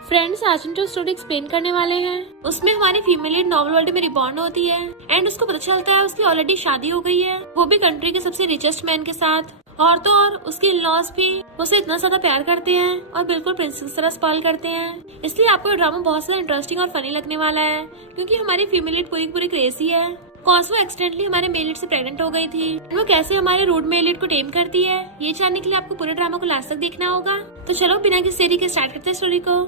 Friends, आज हम जो स्टोरी एक्सप्लेन करने वाले हैं उसमें हमारी फीमेल लीड नॉवल वर्ल्ड में रिबॉर्न होती है एंड उसको पता चलता है उसकी ऑलरेडी शादी हो गई है, वो भी कंट्री के सबसे रिचेस्ट मैन के साथ। और तो और उसके इन-लॉज भी उसे इतना ज्यादा प्यार करते हैं और बिल्कुल प्रिंसेस की तरह स्पॉइल करते हैं। इसलिए आपको ये ड्रामा बहुत ज्यादा इंटरेस्टिंग और फनी लगने वाला है, क्योंकि हमारी फीमेल लीड पूरी पूरी क्रेजी है। कॉस वो एक्सीडेंटली हमारे मेल लीड से प्रेग्नेंट हो गई थी, वो कैसे हमारे रूड मेल लीड को टेम करती है, ये जानने के लिए आपको पूरे ड्रामा को लास्ट तक देखना होगा। तो चलो बिना किसी देरी के स्टार्ट करते हैं स्टोरी को।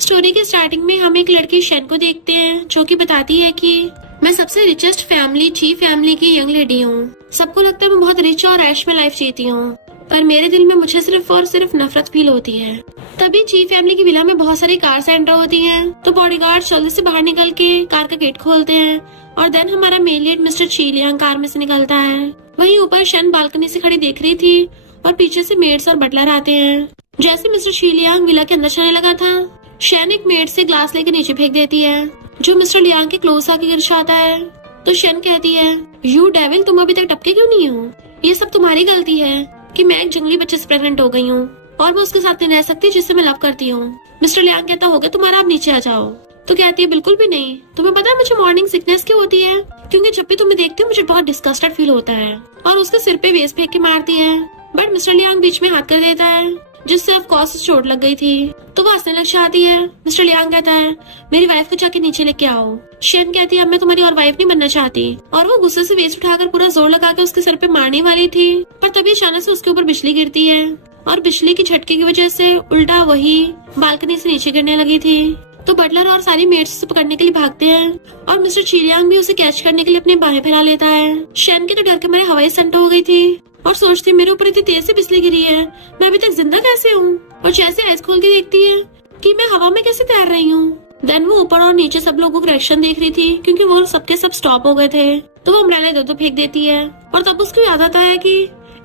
स्टोरी के स्टार्टिंग में हम एक लड़की शेन को देखते हैं, जो कि बताती है कि मैं सबसे रिचेस्ट फैमिली ची फैमिली की यंग लेडी हूँ। सबको लगता है मैं बहुत रिच और ऐश में लाइफ जीती हूँ, पर मेरे दिल में मुझे सिर्फ और सिर्फ नफरत फील होती है। तभी ची फैमिली की विला में बहुत सारी कार्स एंटर होती हैं, तो बॉडीगार्ड जल्दी से बाहर निकल के कार का गेट खोलते हैं और देन हमारा मेल लीड मिस्टर ची लियांग कार में से निकलता है। वहीं ऊपर शेन बालकनी से खड़ी देख रही थी और पीछे से मेड्स और बटलर आते हैं। जैसे मिस्टर ची लियांग विला के अंदर जाने लगा था, शेन एक मेड से ग्लास लेके नीचे फेंक देती है, जो मिस्टर लियांग के क्लोज आके गिर जाता है। तो शेन कहती है, यू डेविल, तुम अभी तक टपके क्यों नहीं हो? ये सब तुम्हारी गलती है कि मैं एक जंगली बच्चे से प्रेग्नेंट हो गई हूँ और मैं उसके साथ नहीं रह सकती जिससे मैं लव करती हूँ। मिस्टर लियांग कहता होगा तुम्हारा, आप नीचे आ जाओ। तो कहती है, बिल्कुल भी नहीं। तुम्हें पता है मुझे मॉर्निंग सिकनेस क्यों होती है? क्योंकि जब भी तुम्हें देखती हूँ मुझे बहुत डिस्गस्टेड फील होता है। और उसके सिर पे वेस्ट फेंक के मारती है, बट मिस्टर लियांग बीच में हाथ कर देता है, जिससे ऑफ कोर्स चोट लग गई थी। तो वो हंसने लग जाती है। मिस्टर लियांग कहता है, मेरी वाइफ को जाके नीचे लेके आओ। शेन कहती है, अब मैं तुम्हारी और वाइफ नहीं बनना चाहती। और वो गुस्से से वेस्ट उठाकर पूरा जोर लगा के उसके सर पे मारने वाली थी, पर तभी अचानक से उसके ऊपर बिजली गिरती है और बिजली की झटके की वजह से उल्टा वही बालकनी से नीचे गिरने लगी थी। तो बटलर और सारी मेड्स उसे पकड़ने के लिए भागते हैं और मिस्टर ची लियांग भी उसे कैच करने के लिए अपने बाहें फैला लेता है। शेन के तो डर के मारे हवाई संट हो गई थी और सोचती मेरे ऊपर इतनी तेज से बिजली गिरी है, मैं अभी तक जिंदा कैसे हूँ? और जैसे आइज खोल के देखती है कि मैं हवा में कैसे तैर रही हूँ। देन वो ऊपर और नीचे सब लोगों को रिएक्शन देख रही थी, क्योंकि वो सबके सब स्टॉप हो गए थे। तो वो अम्ब्रेला इधर उधर फेंक देती है और तब उसको याद आता है कि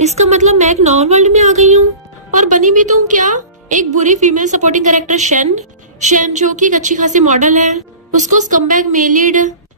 इसका मतलब मैं एक नॉर्मल वर्ल्ड में आ गई हूँ और बनी भी तो क्या एक बुरी फीमेल सपोर्टिंग कैरेक्टर शेन जो की एक अच्छी खासी मॉडल है। उसको स्कमबैग मेल लीड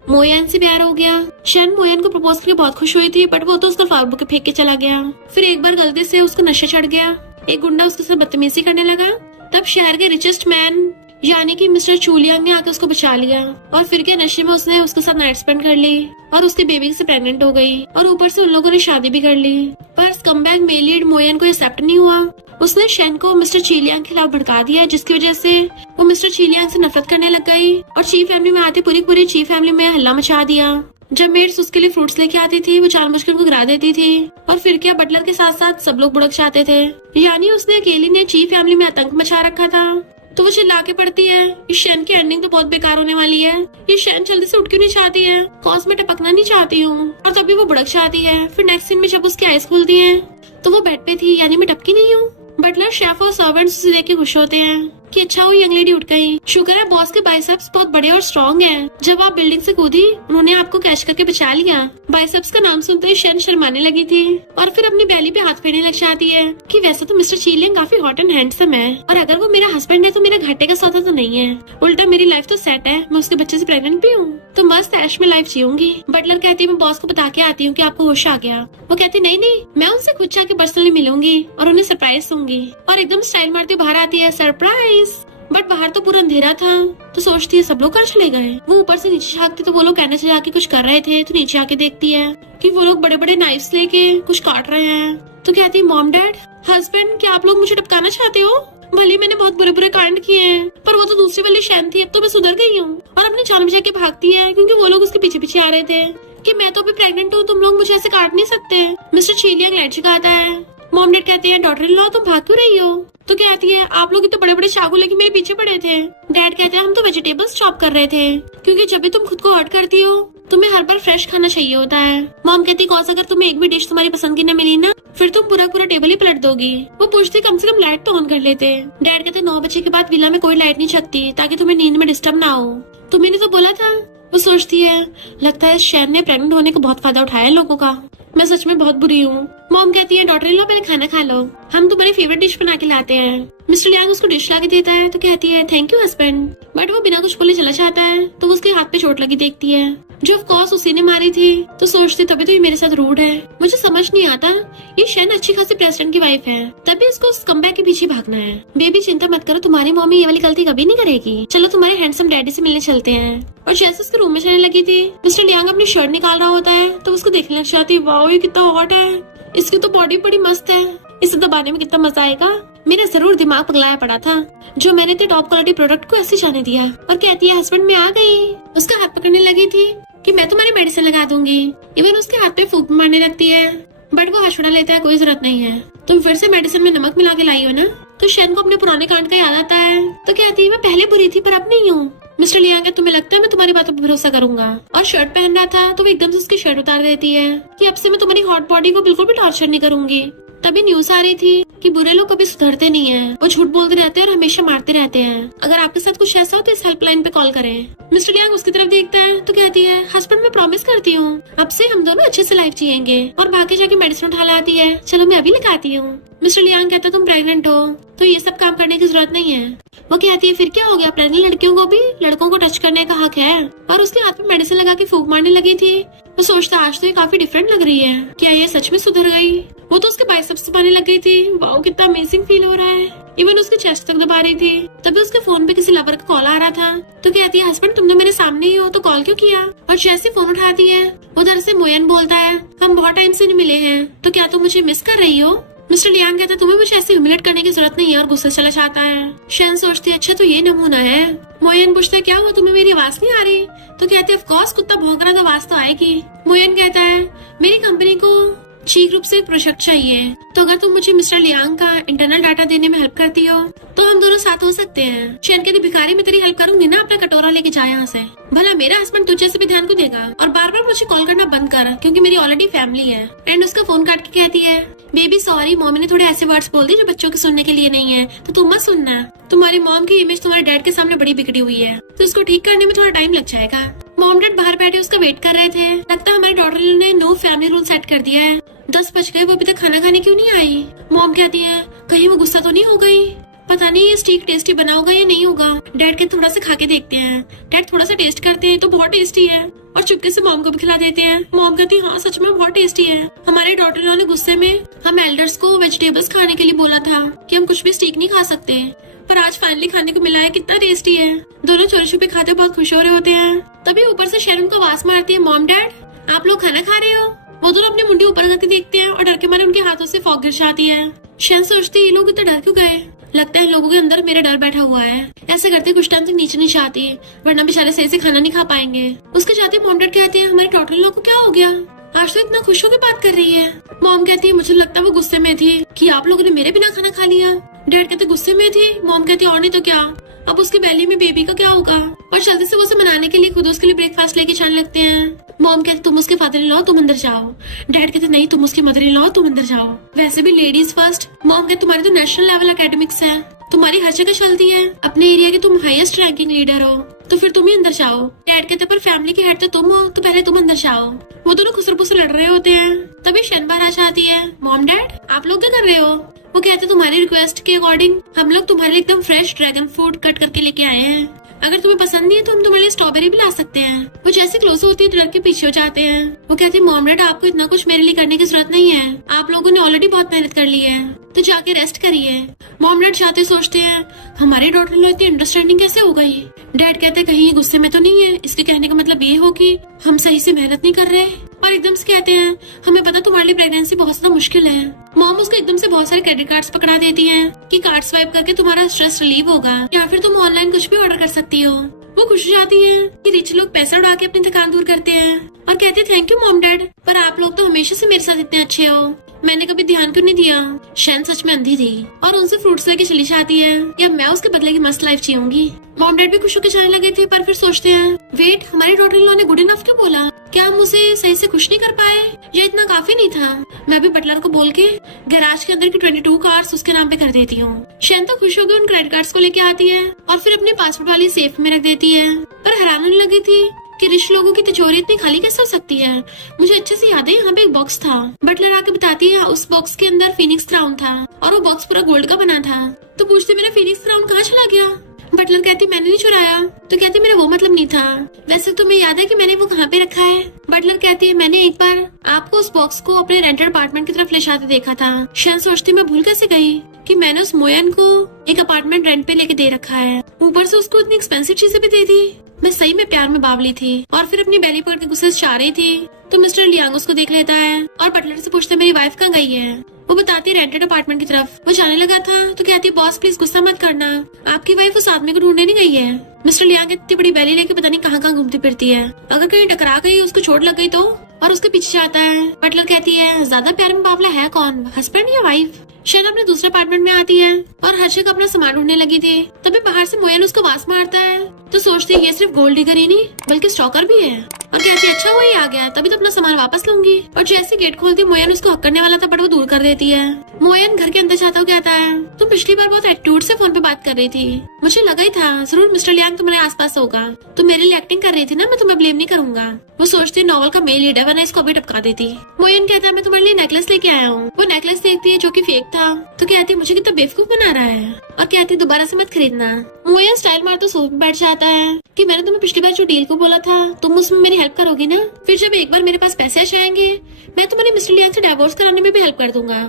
मोयन से प्यार हो गया। शेन मोयन को प्रपोज करके बहुत खुश हुई थी, बट वो तो उसका फ्लावर बुके फेंक के चला गया। फिर एक बार गलती से उसको नशे चढ़ गया, एक गुंडा उसके साथ बदतमीजी करने लगा। तब शहर के रिचेस्ट मैन यानी कि मिस्टर चू लियांग ने आके उसको बचा लिया और फिर के नशे में उसने उसके साथ नाइट स्पेंड कर ली और उसकी बेबी से प्रेग्नेंट हो गई और ऊपर से उन लोगों ने शादी भी कर ली। पर स्कमबैग मेल लीड मोयन को एक्सेप्ट नहीं हुआ। उसने शेन को मिस्टर ची लियांग के खिलाफ भड़का दिया, जिसकी वजह से वो मिस्टर ची लियांग से नफरत करने लग गई और ची फैमिली में आती पूरी ची फैमिली में हल्ला मचा दिया। जब मेड्स उसके लिए फ्रूट्स लेके आती थी, वो जानबूझकर उनको गिरा देती थी और फिर क्या बटलर के साथ साथ सब लोग बुड़क जाते थे। यानी उसने अकेली ने ची फैमिली में आतंक मचा रखा था। तो वो चिल्ला के पड़ती है, इस शेन की एंडिंग तो बहुत बेकार होने वाली है। ये शेन जल्दी से उठ क्यों नहीं चाहती है? कॉज में टपकना नहीं चाहती हूँ। और तभी वो बुड़क जाती है। फिर नेक्स्ट सीन में जब उसकी आईज खुलती है तो वो बेड पे थी, यानी मैं टपकी नहीं हूँ। बटलर, शेफ और सर्वेंट्स उसे देख के खुश होते हैं कि अच्छा वो यंग लेडी उठ गई। शुक्र है बॉस के बाइसेप्स बहुत बड़े और स्ट्रॉन्ग हैं। जब आप बिल्डिंग से कूदी उन्होंने आपको कैच करके बचा लिया। बाइसेप्स का नाम सुनते ही शेन शर्माने लगी थी और फिर अपनी बैली पे हाथ फेरने लग जाती है कि वैसे तो मिस्टर ची लियांग काफी हॉट एंड हैंडसम है और अगर वो मेरा हस्बैंड है तो मेरा घाटे का सौदा तो नहीं है। उल्टा मेरी लाइफ तो सेट है, मैं उसके बच्चे से प्रेग्नेंट भी हूँ, तो मस्त ऐश में लाइफ जीऊंगी। बटलर कहती है, मैं बॉस को बता के आती हूँ कि आपको होश आ गया। वो कहती नहीं नहीं, मैं उनसे खुद जाके पर्सनली मिलूंगी और उन्हें सरप्राइज दूंगी। और एकदम स्टाइल मारती बाहर आती है, सरप्राइज। बट बाहर तो पूरा अंधेरा था, तो सोचती है सब लोग घर चले गए। वो ऊपर से नीचे झांकती तो वो लोग कहने से जाके कुछ कर रहे थे, तो नीचे आके देखती है कि वो लोग बड़े बड़े नाइफ्स लेके कुछ काट रहे हैं। तो कहती है, मॉम डैड हस्बैंड, क्या आप लोग मुझे टपकाना चाहते हो? भले मैंने बहुत बुरे बुरे कांड किए हैं, पर वो तो दूसरी वाली शेन थी, अब तो मैं सुधर गई हूँ। और अपनी जान बचा के भागती है, क्योंकि वो लोग उसके पीछे पीछे आ रहे थे कि मैं तो अभी प्रेग्नेंट हूँ, तुम लोग मुझे ऐसे काट नहीं सकते। मिस्टर ची लियांग लाइट जगाता है। मॉम डैड कहते हैं, डॉटर इन लॉ तुम भाग क्यों रही हो? तो कहती है, आप लोग तो बड़े बड़े चाकू लेके मेरे पीछे पड़े थे। डैड कहते हैं, हम तो वेजिटेबल्स चॉप कर रहे थे, क्योंकि जब भी तुम खुद को हर्ट करती हो तुम्हें हर बार फ्रेश खाना चाहिए होता है। मॉम कहती, कौन सा अगर तुम्हें एक भी डिश तुम्हारी पसंद की न मिली ना, फिर तुम पूरा पूरा टेबल ही पलट दोगी। वो पूछती कम से कम लाइट तो ऑन कर लेते। डैड कहते 9 बजे के बाद विला में कोई लाइट नहीं जगती, ताकि तुम्हें नींद में डिस्टर्ब ना हो। तुम्हें तो बोला था। वो सोचती है, लगता है शेन ने प्रेग्नेंट होने को बहुत फायदा उठाया है लोगों का, मैं सच में बहुत बुरी हूँ। मॉम कहती है, डॉटर इन लॉ पहले खाना खा लो, हम तुम्हारी फेवरेट डिश बना के लाते हैं। मिस्टर लियांग उसको डिश ला के देता है, तो कहती है, थैंक यू हस्बैंड। बट वो बिना कुछ बोले चला जाता है, तो उसके हाथ पे चोट लगी देखती है। जो ऑफ कोर्स उसी ने मारी थी। तो सोचती तभी तो ये मेरे साथ रूड है। मुझे समझ नहीं आता, ये शेन अच्छी खासी प्रेसिडेंट की वाइफ है, तभी इसको उस कमबैक के पीछे भागना है। बेबी चिंता मत करो, तुम्हारी मम्मी ये वाली गलती कभी नहीं करेगी। चलो तुम्हारे हैंडसम डैडी से मिलने चलते हैं। और जैसे उसके रूम में चलने लगी थी, मिस्टर लियांग अपनी शर्ट निकाल रहा होता है तो उसको देखने लग जाती है। वाओ, ये कितना हॉट है, इसकी तो बॉडी बड़ी मस्त है, इसे दबाने में कितना मजा आएगा। मेरा जरूर दिमाग पगलाया पड़ा था जो मैंने इतने टॉप क्वालिटी प्रोडक्ट को ऐसे जाने दिया। और कहती है हस्बैंड मैं आ गई। उसका हाथ पकड़ने लगी थी कि मैं तुम्हारी मेडिसिन लगा दूंगी। इवन उसके हाथ पे फूंक मारने लगती है, बट वो हंस लेता है, कोई जरूरत नहीं है, तुम फिर से मेडिसिन में नमक मिला के लाई हो ना। तो शेन को अपने पुराने कांड का याद आता है तो कहती है मैं पहले बुरी थी पर अब नहीं हूँ। मिस्टर लियांग, तुम्हें लगता है मैं तुम्हारी बातों पर भरोसा करूंगा? और शर्ट पहन रहा था तो वो एकदम से उसकी शर्ट उतार देती है कि अब से मैं तुम्हारी हॉट बॉडी को बिल्कुल भी टॉर्चर नहीं करूंगी। तभी न्यूज आ रही थी कि बुरे लोग कभी सुधरते नहीं हैं, वो झूठ बोलते रहते हैं और हमेशा मारते रहते हैं। अगर आपके साथ कुछ ऐसा हो तो इस हेल्पलाइन पे कॉल करें। मिस्टर लियांग उसकी तरफ देखता है तो कहती है हस्बैंड मैं प्रॉमिस करती हूँ अब से हम दोनों अच्छे से लाइफ जिएंगे। और भागे जाके मेडिसिन उठा लाती है, चलो मैं अभी लगाती हूँ। मिस्टर लियांग कहता तुम प्रेग्नेंट हो तो ये सब काम करने की जरूरत नहीं है। वो कहती है फिर क्या हो गया, प्रेग्नेंट लड़कियों को भी लड़कों को टच करने का हक है। और उसके हाथ में मेडिसिन लगा के फूंक मारने लगी थी। वो सोचता आज तो ये काफी डिफरेंट लग रही है, क्या ये सच में सुधर गई? वो तो उसके बाइसेप्स दबाने लग गई थी। वाओ, कितना अमेजिंग फील हो रहा है। इवन उसके चेस्ट तक दबा रही थी। तभी उसके फोन पे किसी लवर का कॉल आ रहा था तो कहती है हस्बैंड तुम तो मेरे सामने ही हो तो कॉल क्यों किया? और जैसे फोन उठाती है उधर से मोयन बोलता है हम बहुत टाइम से नहीं मिले हैं तो क्या तुम मुझे मिस कर रही हो? मिस्टर लियांग कहता तुम्हें मुझे ऐसे ह्यूमिलेट करने की जरूरत नहीं है और गुस्से चला जाता है। शेन सोचती है अच्छा तो ये नमूना है। मोयन पूछता है क्या हुआ, तुम्हें मेरी आवाज नहीं आ रही? तो कहते ऑफ कोर्स कुत्ता भौंक रहा तो आवाज तो आएगी। मोयन कहता है मेरी कंपनी को शीघ्र रूप से एक प्रोजेक्ट चाहिए, तो अगर तुम मुझे मिस्टर लियांग का इंटरनल डाटा देने में हेल्प करती हो तो हम दोनों साथ हो सकते हैं। शेन कहती भिखारी मैं तेरी हेल्प करूंगी ना, अपना कटोरा लेके जा यहाँ से। भला मेरा हस्बैंड तुझे से भी ध्यान को देगा और बार बार मुझे कॉल करना बंद कर क्योंकि मेरी ऑलरेडी फैमिली है। एंड उसका फोन काट के कहती है बेबी सॉरी, मॉम ने थोड़े ऐसे वर्ड्स बोल दिए जो बच्चों के सुनने के लिए नहीं है, तो तुम मत सुनना। तुम्हारी मॉम की इमेज तुम्हारे डैड के सामने बड़ी बिगड़ी हुई है तो इसको ठीक करने में थोड़ा टाइम लग जाएगा। मॉम डैड बाहर बैठे उसका वेट कर रहे थे। लगता है हमारी डॉटर ने नो फैमिली रूल सेट कर दिया है। 10 बज गए, वो अभी तक खाना खाने क्यों नहीं आई? मॉम कहती है कहीं वो गुस्सा तो नहीं हो गई, पता नहीं ये स्टीक टेस्टी बना होगा या नहीं होगा। डैड के थोड़ा सा खा के देखते हैं। डैड थोड़ा सा टेस्ट करते हैं तो बहुत टेस्टी है और चुपके से मॉम को भी खिला देते हैं। मॉम कहती है हाँ सच में बहुत टेस्टी है। हमारे डॉटर ने गुस्से में हम एल्डर्स को वेजिटेबल्स खाने के लिए बोला था कि हम कुछ भी स्टीक नहीं खा सकते, पर आज फाइनली खाने को मिला है, कितना टेस्टी है। दोनों चोरी छुपे खाते बहुत खुश हो रहे होते हैं। तभी ऊपर से शेरन को आवाज मारती है मॉम डैड आप लोग खाना खा रहे हो? वो दोनों अपनी मुंडी ऊपर करके देखते हैं और डर के मारे उनके हाथों से फॉग गिर जाती है। शेरन सोचती है ये लोग इतना डर क्यों गए, लगता है इन लोगों के अंदर मेरा डर बैठा हुआ है। ऐसे करते कुछ टाइम तक नीचे नहीं जाती वरना बेचारे सही से खाना नहीं खा पाएंगे। उसके जाते मॉम डैड कहते हैं हमारे डॉटर लोग को क्या हो गया, आज तो इतना खुश होकर बात कर रही है। मॉम कहती है मुझे लगता है वो गुस्से में थी कि आप लोगों ने मेरे बिना खाना खा लिया। डैड कहते गुस्से में थी। मॉम कहती और नहीं तो क्या, अब उसके बेली में बेबी का क्या होगा। और जल्दी से वो उसे मनाने के लिए खुद उसके लिए ब्रेकफास्ट लेके जाने लगते हैं। मॉम कहती तुम उसके फादर इन लॉ तुम अंदर जाओ। डैड कहते नहीं तुम उसकी मदर इन लॉ तुम अंदर जाओ, वैसे भी लेडीज फर्स्ट। मॉम कहती तुम्हारी तो नेशनल लेवल एकेडमिक्स है, तुम्हारी हर जगह चलती है, अपने एरिया के तुम हाईएस्ट रैंकिंग लीडर हो तो फिर तुम ही अंदर जाओ। डैड कहते पर फैमिली के हेड तो तुम हो तो पहले तुम अंदर जाओ। वो दोनों खुसरबू से लड़ रहे होते हैं। तभी शन बाहर आ जाती है। मॉम डैड आप लोग क्या कर रहे हो? वो कहते तुम्हारी रिक्वेस्ट के अकॉर्डिंग हम लोग तुम्हारे लिए एकदम फ्रेश ड्रैगन फ्रूट कट करके लेके आए हैं, अगर तुम्हें पसंद नहीं है तो हम तुम्हारे लिए स्ट्रॉबेरी भी ला सकते हैं। वो जैसे क्लोज होती है तो डर के पीछे हो जाते हैं। वो कहते हैं मॉम डैड आपको इतना कुछ मेरे लिए करने की जरूरत नहीं है, आप लोगों ने ऑलरेडी बहुत मेहनत कर ली है तो जाके रेस्ट करिए। मॉम डैड जाते सोचते हैं हमारे डॉटर लो इतनी अंडरस्टैंडिंग कैसे हो गई। डैड कहते कहीं गुस्से में तो नहीं है, इसके कहने का मतलब ये हो कि हम सही से मेहनत नहीं कर रहे। और एकदम से कहते हैं हमें पता तुम्हारे लिए प्रेगनेंसी बहुत ज्यादा मुश्किल है। मॉम उसको एकदम से बहुत सारे क्रेडिट कार्ड्स पकड़ा देती है कि कार्ड स्वाइप करके तुम्हारा स्ट्रेस रिलीव होगा या फिर तुम ऑनलाइन कुछ भी ऑर्डर कर सकती हो। वो खुश हो जाती है कि रिच लोग पैसा उड़ा के अपनी थकान दूर करते हैं और कहते थैंक यू मॉम डैड, पर आप लोग तो हमेशा से मेरे साथ इतने अच्छे हो, मैंने कभी ध्यान क्यों नहीं दिया। शैन सच में अंधी थी और उनसे फ्रूट्स लेके चली जाती है या मैं उसके बदले की मस्त लाइफ जीऊंगी। मॉम डैड भी खुश होकर जाने लगे थे पर फिर सोचते हैं वेट हमारी डॉटर इन लॉ ने गुड इनफ क्यों बोला, क्या हम उसे सही से खुश नहीं कर पाए या इतना काफी नहीं था। मैं भी बटलर को बोल के गैराज के अंदर की 22 कार्स उसके नाम पे कर देती हूँ। शैन तो खुश होकर उन क्रेडिट कार्ड्स को लेके आती है और फिर अपने पासपोर्ट वाली सेफ में रख देती है। पर हैरान होने लगी थी कि रिच लोगों की तिजोरी इतनी खाली कैसे हो सकती है। मुझे अच्छे से याद है यहाँ पे एक बॉक्स था। बटलर आके बताती है उस बॉक्स के अंदर फिनिक्स क्राउन था और वो बॉक्स पूरा गोल्ड का बना था। तो पूछते मेरा फिनिक्स क्राउन कहाँ चला गया। बटलर बटलर कहती मैंने नहीं चुराया। तो कहती मेरा वो मतलब नहीं था, वैसे तुम्हें याद है कि मैंने वो कहाँ पे रखा है? बटलर कहती है मैंने एक बार आपको उस बॉक्स को अपने रेंटेड अपार्टमेंट की तरफ ले जाते देखा था। शैन सोचती मैं भूल कैसे गई कि मैंने उस मोयन को एक अपार्टमेंट रेंट पे लेके दे रखा है, ऊपर से उसको इतनी एक्सपेंसिव चीजें भी दे दी। मैं सही में प्यार में बावली थी और फिर अपनी बेली पकड़ के गुस्से से चाह रही थी तो मिस्टर लियांग उसको देख लेता है और बटलर से पूछते मेरी वाइफ कहाँ गई है। वो बताती रेंटेड अपार्टमेंट की तरफ वो जाने लगा था तो कहती बॉस प्लीज गुस्सा मत करना, आपकी वाइफ उस आदमी को ढूंढने नहीं गई है। मिस्टर लियांग इतनी बड़ी बेली लेके पता नहीं कहाँ घूमती फिरती है, अगर कहीं टकरा गई उसको चोट लग गई तो, और उसके पीछे जाता है। बटलर कहती है ज्यादा प्यार में बावला है कौन, हस्बैंड या वाइफ? शैन अपने दूसरे अपार्टमेंट में आती है और हर जगह अपना सामान ढूंढने लगी थी, तभी बाहर से मोयन उसको आवाज मारता है तो सोचती है ये सिर्फ गोल्ड डिगर ही नहीं बल्कि स्टॉकर भी है, और कहती है अच्छा वही आ गया तभी तो अपना सामान वापस लूंगी। और जैसे गेट खोलती मोयन उसको हक करने वाला था बट वो दूर कर देती है। मोयन घर के अंदर जाता हुआ कहता है तुम पिछली बार बहुत एटीट्यूड से फोन पे बात कर रही थी, मुझे लगा ही था जरूर मिस्टर लियांग तुम्हारे आसपास होगा, तुम मेरे लिए एक्टिंग कर रही थी ना, मैं तुम्हें ब्लेम नहीं करूंगा। वो सोचती नॉवल का मेल लीडर वरना इसको अभी टपका देती। मोयन कहता है मैं तुम्हारे लिए नेकलेस लेके आया हूँ। वो नेकलेस देखती है जो कि फेक था तो कहती मुझे कितना बेवकूफ बना रहा है और कहती दोबारा से मत खरीदना। मोयन स्टाइल मार तो सोफे पे बैठ जाता है कि मैंने तुम्हें पिछली बार जो डील को बोला था तुम उसमें मेरी हेल्प करोगी ना, फिर जब एक बार मेरे पास पैसे आ जाएंगे मैं तुम्हारे मिस्टर लियांग से डिवोर्स कराने में भी हेल्प कर दूंगा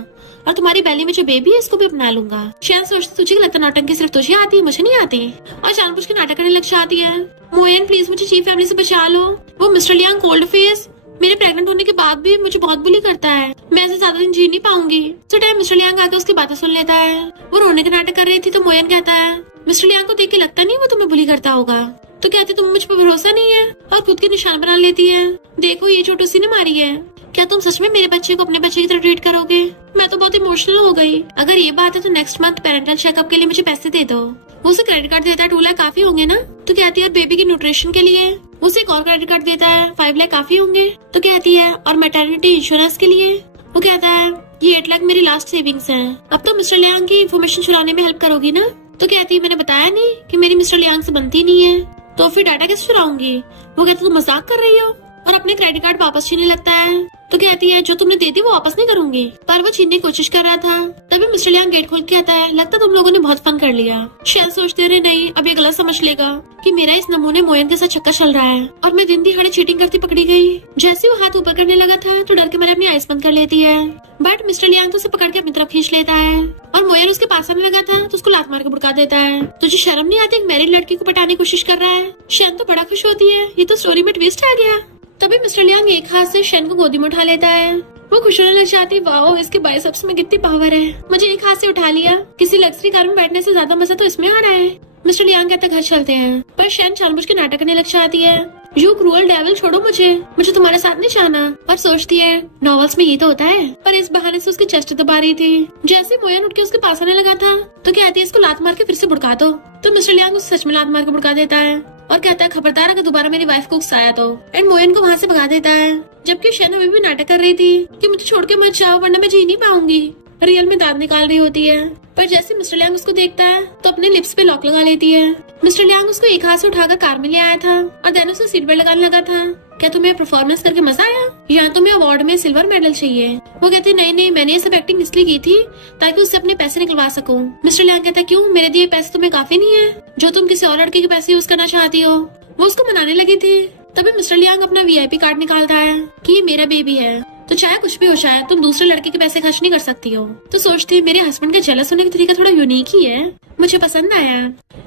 और तुम्हारी बेली में जो बेबी है इसको भी अपना लूंगा। शैन सोचती तुझे लगता नौटंकी सिर्फ तुझे आती है मुझे नहीं आती, और जानबूझ के नाटक करने लग जाती है। मोयन प्लीज मुझे चीफ फैमिली से बचा लो। वो मिस्टर लियांग कोल्ड फेस मेरे प्रेग्नेंट होने के बाद भी मुझे बहुत बुली करता है, मैं ऐसे ज्यादा दिन जी नहीं पाऊंगी। तो टाइम मिस्टर लियांग आकर उसकी बातें सुन लेता है। वो रोने का नाटक कर रही थी तो मोयन कहता है मिस्टर लियांग को देख के लगता नहीं वो तुम्हें बुली करता होगा, तो कहती तुम मुझ पर भरोसा नहीं है और खुद के निशान बना लेती है। देखो ये चोट उसी ने मारी है, क्या तुम सच में मेरे बच्चे को अपने बच्चे की तरह ट्रीट करोगे? मैं तो बहुत इमोशनल हो गई। अगर ये बात है तो नेक्स्ट मंथ पेरेंटल चेकअप के लिए मुझे पैसे दे दो। वो उसे क्रेडिट कार्ड देता है 2 लाख काफी होंगे ना, तो कहती है बेबी की न्यूट्रिशन के लिए। उसे एक और क्रेडिट कार्ड देता है 5 लाख काफी होंगे, तो कहती है और मैटरनिटी इंश्योरेंस के लिए। वो कहता है ये 8 लाख मेरी लास्ट सेविंग्स है। अब तो मिस्टर लियांग की इन्फॉर्मेशन चुराने में हेल्प करोगी ना? तो कहती है मैंने बताया नहीं कि मेरी मिस्टर लियांग से बनती नहीं है, तो फिर डाटा कैसे चुराऊंगी? वो कहती तुम मजाक कर रही हो और अपने क्रेडिट कार्ड वापस छीनने लगता है। तो कहती है जो तुमने दे दी वो वापस नहीं करूंगी, पर वो छीनने की कोशिश कर रहा था। तभी मिस्टर लियांग गेट खोल के आता है, लगता तुम लोगों ने बहुत फन कर लिया। शैन सोचते रहे नहीं अब ये गलत समझ लेगा कि मेरा इस नमूने मोयन के साथ चक्कर चल रहा है और मैं दिन दिहाड़े चीटिंग करती पकड़ी गई। जैसे वो हाथ ऊपर करने लगा था तो डर के मारे अपनी आइस बंद कर लेती है, बट मिस्टर लियांग तो उसे पकड़ के अपनी तरफ खींच लेता है और मोयन उसके पास आने लगा था तो उसको लात मार के भड़का देता है। तुझे शर्म नहीं आती एक मैरिड लड़की को पटाने की कोशिश कर रहा है? शैन तो बड़ा खुश होती है, ये तो स्टोरी में ट्विस्ट आ गया। तभी मिस्टर लियांग एक हाथ से शैन को गोदी में उठा लेता है। वो खुश होने लग जाती, वाओ इसके बाइसेप्स में कितनी पावर है, मुझे एक हाथ से उठा लिया। किसी लग्जरी कार में बैठने से ज्यादा मजा तो इसमें आ रहा है। मिस्टर लियांग कहता घर चलते हैं, पर शैन जानबूझ के नाटक करने लग जाती है। यू क्रूअल डेविल छोड़ो मुझे तुम्हारे साथ नहीं जाना। और सोचती है नॉवेल्स में ये तो होता है, पर इस बहाने से उसकी चेस्ट दबा रही थी। जैसे मोयन उठ के उसके पास आने लगा था तो कहती है इसको लात मार के फिर से बुड़का दो। तो मिस्टर लियांग उसे सच में लात मार के बुड़का देता है और कहता है खबरदार अगर दोबारा मेरी वाइफ को उकसाया तो, एंड मोयन को वहाँ से भगा देता है। जबकि शैन अभी भी नाटक कर रही थी कि मुझे छोड़ के मत जाओ वरना मैं जी नहीं पाऊंगी। रियल में दांत निकाल रही होती है, पर जैसे मिस्टर लियांग उसको देखता है तो अपने लिप्स पे लॉक लगा लेती है। मिस्टर लियांग उसको एक हाथ से उठाकर कार में ले आया था और देन उसे सीट बेल्ट लगाने लगा था। क्या तुम्हें परफॉर्मेंस करके मजा आया या तुम्हें अवार्ड में सिल्वर मेडल चाहिए? वो कहती नहीं मैंने ये सब एक्टिंग इसलिए की थी ताकि उससे अपने पैसे निकलवा सकूं। मिस्टर लियांग कहता क्यों, मेरे दिए पैसे तुम्हें काफी नहीं है जो तुम किसी और लड़के के पैसे यूज करना चाहती हो? वो उसको मनाने लगी थी। तभी मिस्टर लियांग अपना VIP कार्ड निकालता है कि ये मेरा बेबी है, तो चाहे कुछ भी हो जाए तुम दूसरे लड़के के पैसे खर्च नहीं कर सकती हो। तो सोचती है मेरे हस्बैंड के जेलस होने का तरीका थोड़ा यूनिक ही है, मुझे पसंद आया।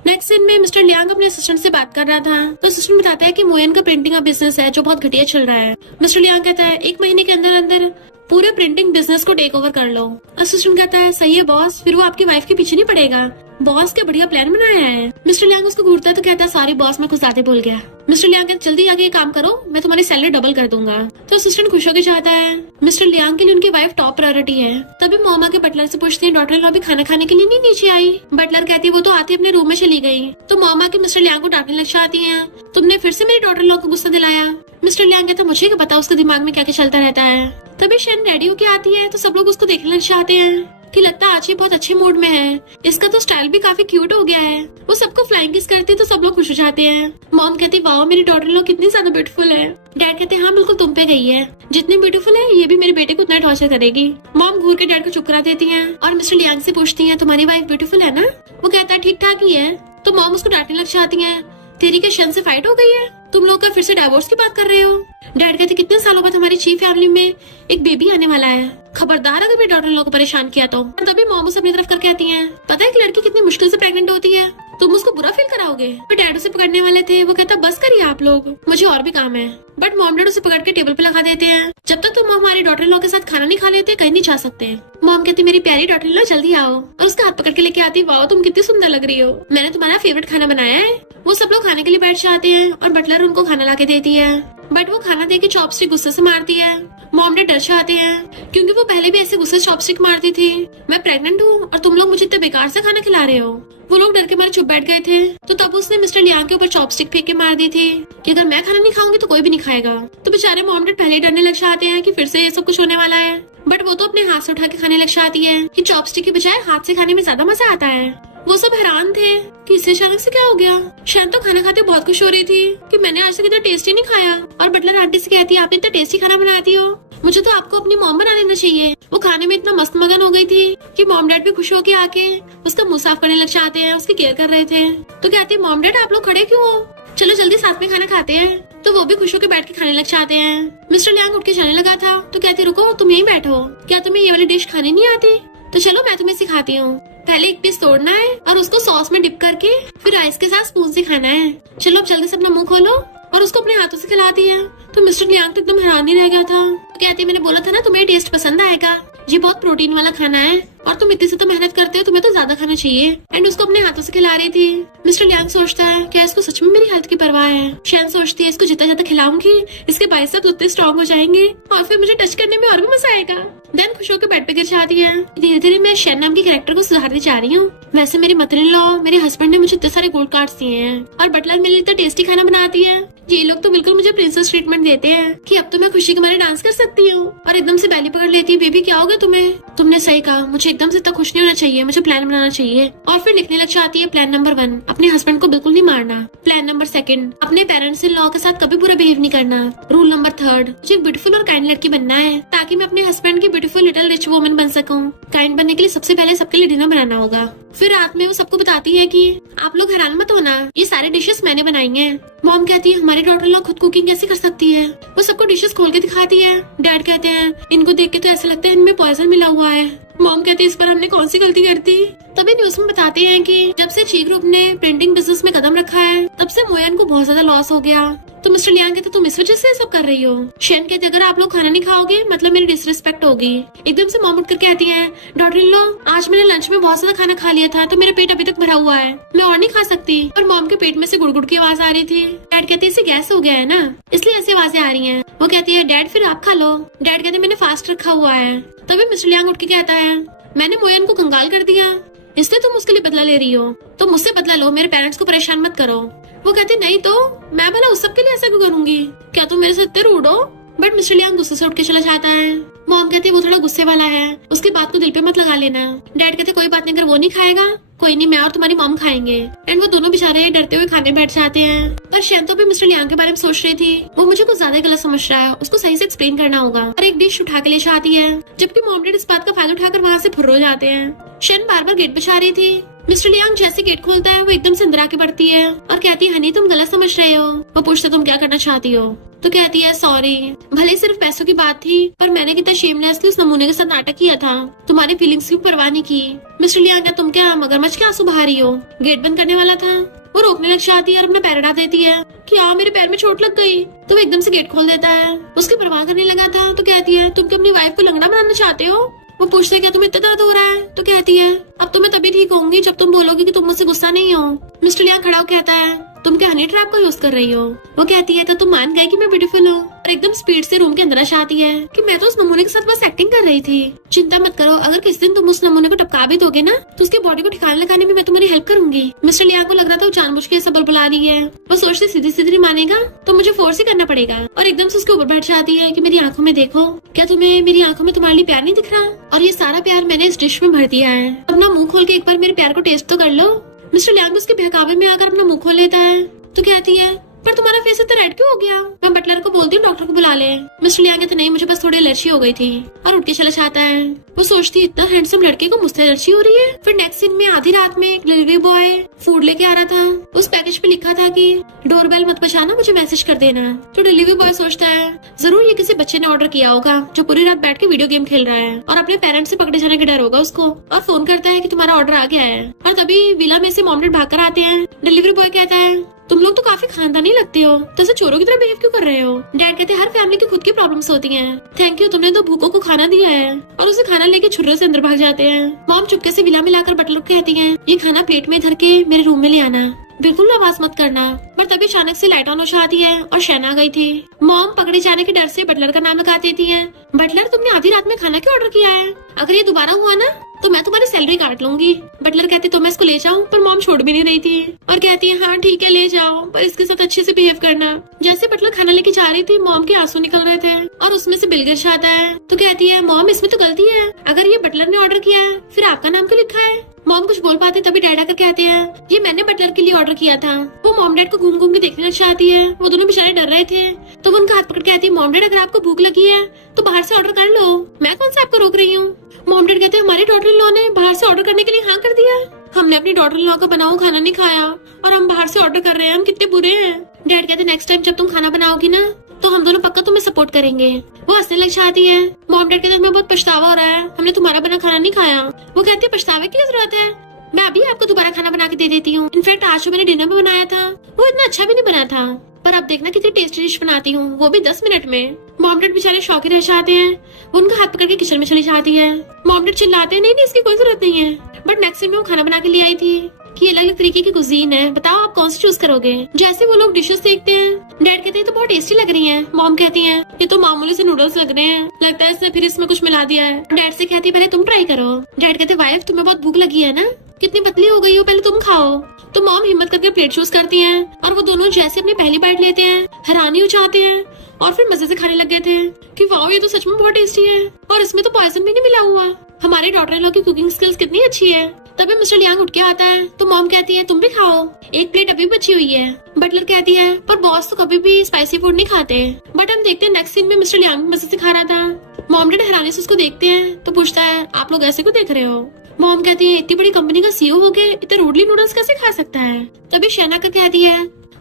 नेक्स्ट सीन में मिस्टर लियांग अपने असिस्टेंट से बात कर रहा था तो असिस्टेंट बताता है कि मोयन का प्रिंटिंग का बिजनेस है जो बहुत घटिया चल रहा है। मिस्टर लियांग कहता है 1 महीने के अंदर अंदर पूरे प्रिंटिंग बिजनेस को टेक ओवर कर लो। असिस्टेंट कहता है सही है बॉस, फिर वो आपकी वाइफ के पीछे नहीं पड़ेगा। बॉस क्या बढ़िया प्लान बनाया है। मिस्टर लियांग उसको घूरता है तो कहता है सॉरी बॉस मैं कुछ ज्यादा बोल गया। मिस्टर लियांग कहता जल्दी आगे ये काम करो, मैं तुम्हारी सैलरी डबल कर दूंगा। तो असिस्टेंट खुश होकर जाता है। मिस्टर लियांग के लिए उनकी वाइफ टॉप प्रायोरिटी है। तभी मोमा के बटलर से पूछती है डॉटर इन लॉ भी खाना खाने के लिए नहीं नीचे आई? बटलर कहती है वो तो आती अपने रूम में चली गई। तो मोमा के मिस्टर लियांग को डांटने लग जाती है, तुमने फिर से मेरी डॉटर इन लॉ को गुस्सा दिलाया। मिस्टर लियांग कहता मुझे क्या पता उसके दिमाग में क्या क्या चलता रहता है। तभी शैन रेडी होके आती है तो सब लोग उसको देखने लग जाते हैं कि लगता है आज ये बहुत अच्छे मूड में है, इसका तो स्टाइल भी काफी क्यूट हो गया है। वो सबको फ्लाइंग किस करती है तो सब लोग खुश हो जाते हैं। मॉम कहती वाओ मेरी डॉटर लोग कितनी ज्यादा ब्यूटीफुल है। डैड कहते हाँ बिल्कुल तुम पे गई है, जितनी ब्यूटीफुल है ये भी मेरे बेटे को उतना टॉर्चर करेगी। मॉम घूर के डैड को चुप करा देती है और मिस्टर लियांग से पूछती है तुम्हारी वाइफ ब्यूटीफुल है ना? वो कहता है ठीक ठाक ही है। तो मॉम उसको डांटने लग जाती है, तेरी क्या शन से फाइट हो गई है? तुम लोग का फिर से डाइवोर्स की बात कर रहे हो? डैड कहते कितने सालों बाद हमारी ची फैमिली में एक बेबी आने वाला है, खबरदार अगर मेरी डॉटर इन लोगों को परेशान किया तो। तभी मॉम उसे अपनी तरफ करके आती है, पता है एक लड़की कितनी मुश्किल से प्रेग्नेंट होती है, तुम उसको बुरा फील कराओगे? तो डैड उसे पकड़ने वाले थे, वो कहता बस करिए आप लोग, मुझे और भी काम है। बट मॉम डैड उसे पकड़ के टेबल पे लगा देते हैं, जब तक तुम हमारी डॉटर इन लॉ के साथ खाना नहीं खा लेते कहीं नहीं जा सकते। मॉम कहती मेरी प्यारी डॉटर इन लॉ जल्दी आओ, और उसका हाथ पकड़ के लेके आती, वाओ तुम कितनी सुंदर लग रही हो, मैंने तुम्हारा फेवरेट खाना बनाया है। वो सब लोग खाने के लिए बैठ जाते हैं और बटलर उनको खाना ला के देती है, बट वो खाना दे के चॉपस्टिक गुस्से से मारती है। मॉम डैड डर जाते हैं क्योंकि वो पहले भी ऐसे गुस्से चॉपस्टिक मारती थी। मैं प्रेग्नेंट हूँ और तुम लोग मुझे इतने बेकार से खाना खिला रहे हो। वो लोग डर के मारे चुप बैठ गए थे, तो तब उसने मिस्टर लियांग के ऊपर चॉपस्टिक फेंक के मार दी थी कि अगर मैं खाना नहीं खाऊंगी तो कोई भी नहीं खाएगा। तो बेचारे मॉम डैड पहले ही डरने लग जाते हैं कि फिर से ये सब कुछ होने वाला है, बट वो तो अपने हाथ से उठा के खाने लग जाती है कि चॉपस्टिक की बजाय हाथ से खाने में ज्यादा मजा आता है। वो सब हैरान थे कि इससे अचानक से क्या हो गया। शायद तो खाना खाते बहुत खुश हो रही थी कि मैंने आज तक इतना टेस्टी नहीं खाया, और बटलर आंटी से कहती है आप इतना टेस्टी खाना बनाती हो, मुझे तो आपको अपनी मॉम बना लेना चाहिए। वो खाने में इतना मस्त मगन हो गई थी कि मॉम डैड भी खुश होके आके उसका मुंह साफ करने लग जाते हैं, उसकी केयर कर रहे थे। तो कहती है मॉम डैड आप लोग खड़े क्यों हो, चलो जल्दी साथ में खाना खाते हैं। तो वो भी खुश होकर बैठ के खाने लग जाते हैं। मिस्टर लियांग उठ के जाने लगा था तो कहती रुको तुम यहीं बैठो, क्या तुम्हें ये वाली डिश खानी नहीं आती? तो चलो मैं तुम्हें सिखाती हूँ। पहले एक पीस तोड़ना है और उसको सॉस में डिप करके फिर राइस के साथ स्पून से खाना है। चलो अब जल्दी से अपना मुंह खोलो, और उसको अपने हाथों से खिलाती है। तो मिस्टर लियांग तो एकदम हैरान ही रह गया था। तो कहती है मैंने बोला था ना तुम्हें टेस्ट पसंद आएगा, ये बहुत प्रोटीन वाला खाना है और तुम इतनी से तो मेहनत करते हो, तुम्हें तो ज्यादा खाना चाहिए। एंड उसको अपने हाथों से खिला रही थी। मिस्टर लियांग सोचता है क्या इसको सच में मेरी हेल्थ की परवाह है। शैन सोचती है इसको जितना ज्यादा खिलाऊंगी इसके बाइसेप्स उतने स्ट्रॉन्ग हो जाएंगे और फिर मुझे टच करने में और भी मजा आएगा। देन खुश होकर बेड पे गिर जाती है। धीरे धीरे मैं शैन नाम की कैरेक्टर को सुधारती जा रही हूँ। वैसे मेरी मदर इन लॉ मेरे हस्बैंड ने मुझे इतने सारे गोल्ड कार्ड्स दिए हैं और बटलर मेरे लिए इतना टेस्टी खाना बनाती है, ये लोग तो बिल्कुल मुझे प्रिंसेस ट्रीटमेंट देते हैं कि अब तो मैं खुशी के मारे डांस कर सकती हूँ। और एकदम से बैली पकड़ लेती है, बेबी क्या होगा तुम्हें? तुमने सही कहा, मुझे एकदम से इतना खुश नहीं होना चाहिए, मुझे प्लान बनाना चाहिए। और फिर लिखने लग जाती है प्लान नंबर 1 अपने हस्बैंड को बिल्कुल नहीं मारना, प्लान नंबर 2 अपने पेरेंट्स इन लॉ के साथ कभी बुरा बिहेव नहीं करना, रूल नंबर 3 मुझे एक ब्यूटीफुल और काइंड लड़की बनना है ताकि मैं अपने हस्बैंड की ब्यूटीफुल लिटिल रिच वुमन बन सकूं। काइंड बनने के लिए सबसे पहले सबके लिए डिनर बनाना होगा। फिर रात में वो सबको बताती है कि आप लोग हैरान मत होना, ये सारे डिशेस मैंने बनाई हैं। मॉम कहती है हमारी डॉटर लॉ खुद कुकिंग कैसे कर सकती है? वो सबको डिशेस खोल के दिखाती है। डैड कहते हैं इनको देख के तो ऐसा लगता है इनमें पॉइजन मिला हुआ है। मॉम कहती है इस पर हमने कौन सी गलती कर दी? तभी न्यूज में बताते हैं कि जब से ची ग्रुप ने प्रिंटिंग बिजनेस में कदम रखा है तब से मोयन को बहुत ज्यादा लॉस हो गया। तो मिस्टर लियांग कहते तुम इस वजह से सब कर रही हो। शेन कहते अगर आप लोग खाना नहीं खाओगे मतलब मेरी डिसरिस्पेक्ट होगी। एकदम से मॉम उठ कर कहती है डॉटर इन लॉ आज मैंने लंच में बहुत ज्यादा खाना खा लिया था तो मेरा पेट अभी तक भरा हुआ है, मैं और नहीं खा सकती। और मॉम के पेट में से गुड़गुड़ की आवाज आ रही थी। डैड कहते इसे गैस हो गया है ना इसलिए ऐसी आवाजें आ रही है। वो कहती है डैड फिर आप खा लो। डैड कहते मैंने फास्ट रखा हुआ है। तभी मिस्टर लियांग उठ के कहता है मैंने मोयन को कंगाल कर दिया इसलिए तुम उसके लिए बदला ले रही हो, तो मुझसे बदला लो, मेरे पेरेंट्स को परेशान मत करो। वो कहते नहीं तो मैं भला उस सब के लिए ऐसा क्यों करूंगी, क्या तुम मेरे से इतने रूड हो? बट मिस्टर लियांग गुस्से से उठ के चला जाता है। मॉम कहती है वो थोड़ा गुस्से वाला है, उसकी बात को दिल पे मत लगा लेना। डैड कहते कोई बात नहीं, अगर वो नहीं खाएगा कोई नहीं, मैं और तुम्हारी मॉम खाएंगे। एंड वो दोनों बेचारे डरते हुए खाने बैठ जाते हैं। पर शैन तो भी मिस्टर लियांग के बारे में सोच रही थी, वो मुझे कुछ ज्यादा गलत समझ रहा है, उसको सही से एक्सप्लेन करना होगा। और एक डिश उठा के ले जाती है जबकि मॉम डैड इस बात का फायदा उठाकर वहाँ से फुर्र हो जाते हैं। शैन बार बार गेट बचा रही थी। मिस्टर लियांग जैसे गेट खोलता है वो एकदम से अंदर आके बढ़ती है और कहती है हनी तुम गलत समझ रहे हो। वो पूछते तुम क्या करना चाहती हो? तो कहती है सॉरी, भले सिर्फ पैसों की बात थी पर मैंने कितना शेमलेसली उस नमूने के साथ नाटक किया था, तुम्हारी फीलिंग्स की परवाह नहीं की। मिस्टर लियांग तुम क्या मगरमच्छ के आंसू बहा रही हो? गेट बंद करने वाला था। वो रोकने लग जाती है और अपना पैर हटा देती है कि हाँ मेरे पैर में चोट लग गई। तो वो एकदम से गेट खोल देता है। उसकी परवाह करने लगा था तो कहती है तुम क्या अपनी वाइफ को लंगड़ा बनाना चाहते हो? वो पूछते क्या तुम्हें इतना दर्द हो रहा है? तो कहती है अब तो मैं तभी ठीक होंगी जब तुम बोलोगी कि तुम मुझसे गुस्सा नहीं हो। मिस्टर लियांग खड़ा होकर कहता है तुम क्या हनी ट्रैप का यूज कर रही हो? वो कहती है तो तुम मान गए कि मैं ब्यूटीफुल हूँ। और एकदम स्पीड से रूम के अंदर आती है कि मैं तो उस नमूने के साथ बस एक्टिंग कर रही थी, चिंता मत करो, अगर किसी दिन तुम उस नमूने को टपका भी दोगे ना तो उसकी बॉडी को ठिकाने लगाने में मैं तुम्हारी हेल्प करूंगी। मिस्टर लियांग को लग रहा था वो जानबूझ के ऐसा बुला रही है। वो सोचते सीधी सीधी मानेगा तो मुझे फोर्स ही करना पड़ेगा। और एकदम से उसके ऊपर बैठ जाती है कि मेरी आंखों में देखो, क्या तुम्हें मेरी आंखों में तुम्हारे लिए प्यार नहीं दिख रहा? और ये सारा प्यार मैंने इस डिश में भर दिया है, अपना मुंह खोल के एक बार मेरे प्यार को टेस्ट तो कर लो। मिस्टर लियांग उसके बहकावे में आकर अपना मुंह खोल लेता है। तो कहती है पर तुम्हारा फेस इतना रेड क्यों हो गया? मैं बटलर को बोलती हूँ डॉक्टर को बुला ले। मिस्टर लियांग कहते नहीं, मुझे बस थोड़ी एलर्जी हो गई थी, और उठ के चला जाता है। वो सोचती इतना हैंडसम लड़के को मुझसे एलर्जी हो रही है। फिर नेक्स्ट सीन में आधी रात में एक डिलीवरी बॉय फूड लेके आ रहा था। उस पैकेज पे लिखा था कि डोरबेल मत बजाना, मुझे मैसेज कर देना। तो डिलीवरी बॉय सोचता है जरूर ये किसी बच्चे ने ऑर्डर किया होगा जो पूरी रात बैठ के वीडियो गेम खेल रहा है और अपने पेरेंट्स से पकड़े जाने का डर होगा उसको, और फोन करता है कि तुम्हारा ऑर्डर आ गया है। और तभी विला में से मॉम डैड भाग कर आते हैं। डिलीवरी बॉय कहता है तुम लोग तो काफी खानदानी लगते हो, तो ऐसे चोरों की तरह बिहेव क्यों कर रहे हो? डैड कहते हैं हर फैमिली की खुद की प्रॉब्लम्स होती हैं। थैंक यू, तुमने तो भूखों को खाना दिया है। और उसे खाना लेके छुर्रे से अंदर भाग जाते हैं। मॉम चुपके से विला में लाकर बटलर को कहती है ये खाना प्लेट में धर के मेरे रूम में ले आना, बिल्कुल आवाज मत करना। पर तभी अचानक से लाइट ऑन हो जाती है और शहना आ गई थी। मॉम पकड़े जाने के डर से बटलर का नाम लगा देती है। बटलर तुमने आधी रात में खाना क्यों ऑर्डर किया है? अगर ये दोबारा हुआ ना तो मैं तुम्हारी सैलरी काट लूंगी। बटलर कहते तो मैं इसको ले जाऊं, पर मॉम छोड़ भी नहीं रही थी और कहती है हाँ ठीक है ले जाओ, पर इसके साथ अच्छे से बिहेव करना। जैसे बटलर खाना लेके जा रही थी मॉम के आंसू निकल रहे थे और उसमें से बिल गिर जाता है। तो कहती है मॉम इसमें तो गलती है, अगर ये बटलर ने ऑर्डर किया है फिर आपका नाम क्यों लिखा है? मॉम कुछ बोल पाते तभी डैड आकर कहते हैं ये मैंने बटलर के लिए ऑर्डर किया था। वो मॉम डैड को घूम घूम के देखने लग जाती है। वो दोनों बेचारे डर रहे थे। तो वो उनका हाथ पकड़ के कहती है मॉम डैड अगर आपको भूख लगी है तो बाहर से ऑर्डर कर लो, मैं कौन सा आपको रोक रही हूँ। मॉम डैड कहते हैं हमारी डॉटर इन लॉ ने बाहर से ऑर्डर करने के लिए हाँ कर दिया। हमने अपनी डॉटर इन लॉ का बना हुआ खाना नहीं खाया और हम बाहर से ऑर्डर कर रहे हैं, हम कितने बुरे हैं। डैड कहते नेक्स्ट टाइम जब तुम खाना बनाओगी ना तो हम दोनों पक्का तुम्हें सपोर्ट करेंगे। वो हंसने लग जाती है। मॉम डैड कहते हमें बहुत पछतावा हो रहा है, हमने तुम्हारा बना खाना नहीं खाया। वो कहती है पछतावे की जरूरत है, मैं अभी आपको दोबारा खाना बना के दे देती हूँ। इनफैक्ट आज जो मैंने डिनर में बनाया था वो इतना अच्छा भी नहीं बना था, पर अब देखना कितनी टेस्टी डिश बनाती हूँ, वो भी 10 मिनट में। मॉम डैड बेचारे शौकी रह जाते हैं। वो उनका हाथ पकड़ के किचन में चली जाती है। मॉम डैड चिल्लाते हैं नहीं इसकी कोई जरूरत नहीं है। बट नेक्स्ट टाइम वो खाना बना के ले आई थी कि अलग अलग तरीके की कुजीन है, बताओ आप कौन सी चूज करोगे। जैसे वो लोग डिशेस देखते हैं डैड कहते हैं तो बहुत टेस्टी लग रही हैं। मॉम कहती हैं ये तो मामूली से नूडल्स लग रहे हैं, लगता है इसने फिर इसमें कुछ मिला दिया है। डैड से कहती है पहले तुम ट्राई करो। डैड कहते वाइफ तुम्हें बहुत भूख लगी है ना, कितनी पतली हो गई हो, पहले तुम खाओ। तो मॉम हिम्मत करके प्लेट चूज करती हैं और वो दोनों जैसे अपनी पहली बाइट लेते हैं हैरानी हो जाते हैं और फिर मजे से खाने लग गए थे कि वाओ ये तो सच में बहुत टेस्टी है और इसमें तो पॉइजन भी नहीं मिला हुआ। हमारे डॉटर इन लॉ की कुकिंग स्किल्स कितनी अच्छी है। तभी मिस्टर लियांग उठ के आता है तो मॉम कहती है तुम भी खाओ, एक प्लेट अभी बची हुई है। बटलर कहती है पर बॉस तो कभी भी स्पाइसी फूड नहीं खाते। बट हम देखते हैं नेक्स्ट सीन में मिस्टर लियांग मजे से खा रहा था। मॉम डैड हैरानी से उसको देखते हैं तो पूछता है आप लोग ऐसे क्यों देख रहे हो? मॉम कहती है इतनी बड़ी कंपनी का सीईओ हो गए इतने रूडली नूडल्स कैसे खा सकता है? तभी शहना का कहती है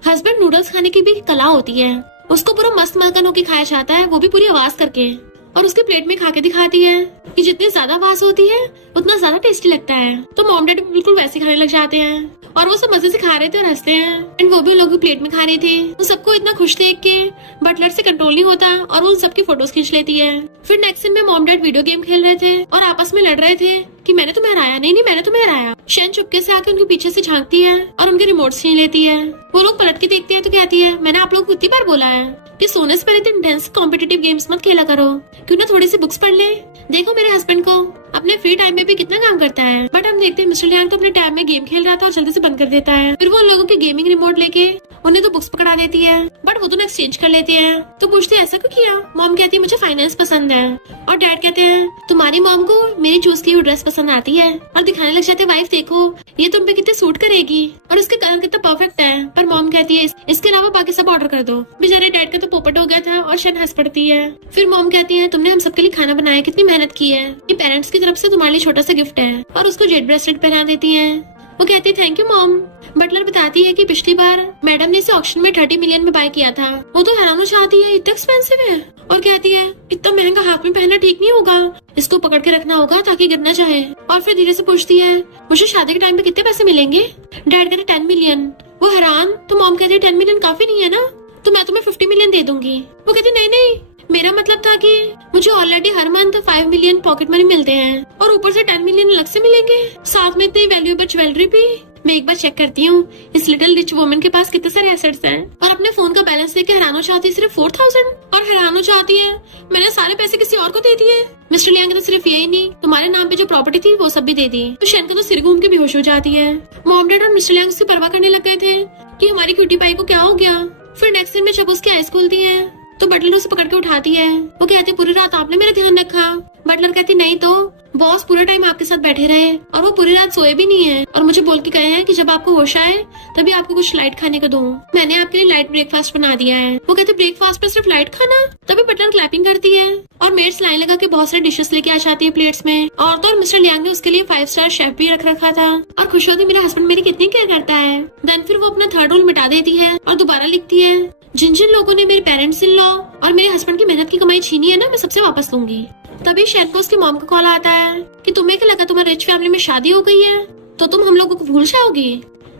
हस्बैंड नूडल्स खाने की भी कला होती है, उसको पूरा मस्त मलकन होके खाया जाता है, वो भी पूरी आवाज करके। और उसके प्लेट में खा के दिखाती है कि जितनी ज्यादा आवाज होती है उतना ज्यादा टेस्टी लगता है। तो मॉम डैड बिल्कुल वैसे खाने लग जाते हैं और वो सब मजे से खा रहे थे और हंसते हैं। एंड वो भी उन लोगों की प्लेट में खा रही थी। वो सबको इतना खुश देख के बटलर से कंट्रोल नहीं होता और वो उन सबकी फोटोज खींच लेती है। फिर नेक्स्ट सीन में मॉम डैड वीडियो गेम खेल रहे थे और आपस में लड़ रहे थे कि मैंने तुम्हें हराया। नहीं मैंने तुम्हें हराया। शेन चुपके से आके उनके पीछे से झांकती है और उनके रिमोट छीन लेती है। वो लोग पलट के देखते हैं तो कहती है मैंने आप लोगों को कितनी बार बोला है कि सोने से पहले इतने इंटेंस कॉम्पिटिटिव गेम्स मत खेला करो, क्यों ना थोड़ी सी बुक्स पढ़ ले। देखो मेरे हस्बैंड को अपने फ्री टाइम में भी कितना काम करता है। बट हम देखते हैं मिस्टर लियांग तो अपने टाइम में गेम खेल रहा था और जल्दी से बंद कर देता है। फिर वो उन लोगों के गेमिंग रिमोट लेके उन्हें तो बुक्स पकड़ा देती है बट वो दोनों एक्सचेंज कर लेते हैं। तो पूछते हैं ऐसा क्यों किया? मॉम कहती है मुझे फाइनेंस पसंद है और डैड कहते हैं तुम्हारी मॉम को मेरी चूज की हुई ड्रेस पसंद आती है और दिखाने लग जाते हैं वाइफ देखो ये तुम पे कितने सूट करेगी और इसके कलर कितना परफेक्ट है। पर मॉम कहती है इसके अलावा बाकी सब ऑर्डर कर दो। बेचारे डैड का तो पोपट हो गया था और शन हंस पड़ती है। फिर मॉम कहती है तुमने हम सबके लिए खाना बनाया, कितनी मेहनत की है, ये पेरेंट्स की तरफ से तुम्हारे लिए छोटा सा गिफ्ट है और उसको जेड ब्रेसलेट पहना देती है। वो कहती है थैंक यू मॉम। बटलर बताती है कि पिछली बार मैडम ने इसे ऑक्शन में 30 मिलियन में बाय किया था। वो तो हैरान हो जाती है इतना एक्सपेंसिव है और कहती है इतना महंगा हाथ में पहनना ठीक नहीं होगा, इसको पकड़ के रखना होगा ताकि गिर ना जाए। और फिर धीरे से पूछती है मुझे शादी के टाइम पे कितने पैसे मिलेंगे? डैड कहते 10 मिलियन। वो हैरान। तो मॉम कहती है 10 मिलियन काफी नहीं है ना, तो मैं तुम्हें 50 मिलियन दे दूंगी। वो कहती नहीं मेरा मतलब था कि मुझे ऑलरेडी हर मंथ 5 मिलियन पॉकेट मनी मिलते हैं और ऊपर से 10 मिलियन अलग से मिलेंगे, साथ में इतनी वैल्यूएबल ज्वेलरी भी। मैं एक बार चेक करती हूँ इस लिटिल रिच वुमन के पास कितने सारे एसेट्स हैं। और अपने फोन का बैलेंस देख के हैरान हो जाती है सिर्फ 4000 और हैरान हो जाती है मैंने सारे पैसे किसी और को दे दिए। मिस्टर लियांग तो सिर्फ यही नहीं तुम्हारे नाम पे जो प्रॉपर्टी थी वो सब भी दे दी। तो शेन का तो सिर घूम के बेहोश हो जाती है। मॉम डैड और मिस्टर लियांग उसकी परवाह करने लग गए थे कि हमारी क्यूटी पाई को क्या हो गया। फिर नेक्स्ट दिन में जब उसकी आईज खुलती है तो बटलर उसे पकड़ के उठाती है। वो कहते पूरी रात आपने मेरा ध्यान रखा। बटलर कहती नहीं तो बॉस पूरा टाइम आपके साथ बैठे रहे और वो पूरी रात सोए भी नहीं है और मुझे बोल के गए हैं कि जब आपको होश आए तभी आपको कुछ लाइट खाने को दूं। मैंने आपके लिए लाइट ब्रेकफास्ट बना दिया है। वो कहते ब्रेकफास्ट पर सिर्फ लाइट खाना। तभी बटलर क्लैपिंग करती है और मेड्स लाइन लगा के बहुत सारे डिशेस लेके आ जाती है प्लेट्स में। और तो और मिस्टर लियांग ने उसके लिए 5 स्टार शेफ भी रख रखा था और खुश होती मेरा हस्बैंड मेरी कितनी केयर करता है। देन फिर वो अपना 3rd रोल मिटा देती है और दोबारा लिखती है जिन जिन लोगों ने मेरे पेरेंट्स इन लॉ और मेरे हस्बैंड की मेहनत की कमाई छीनी है ना, मैं सबसे वापस लूंगी। तभी शेन को उसकी मॉम का कॉल आता है कि तुम्हें क्या लगा तुम्हारे रिच फैमिली में शादी हो गई है तो तुम हम लोगों को भूल जाओगी।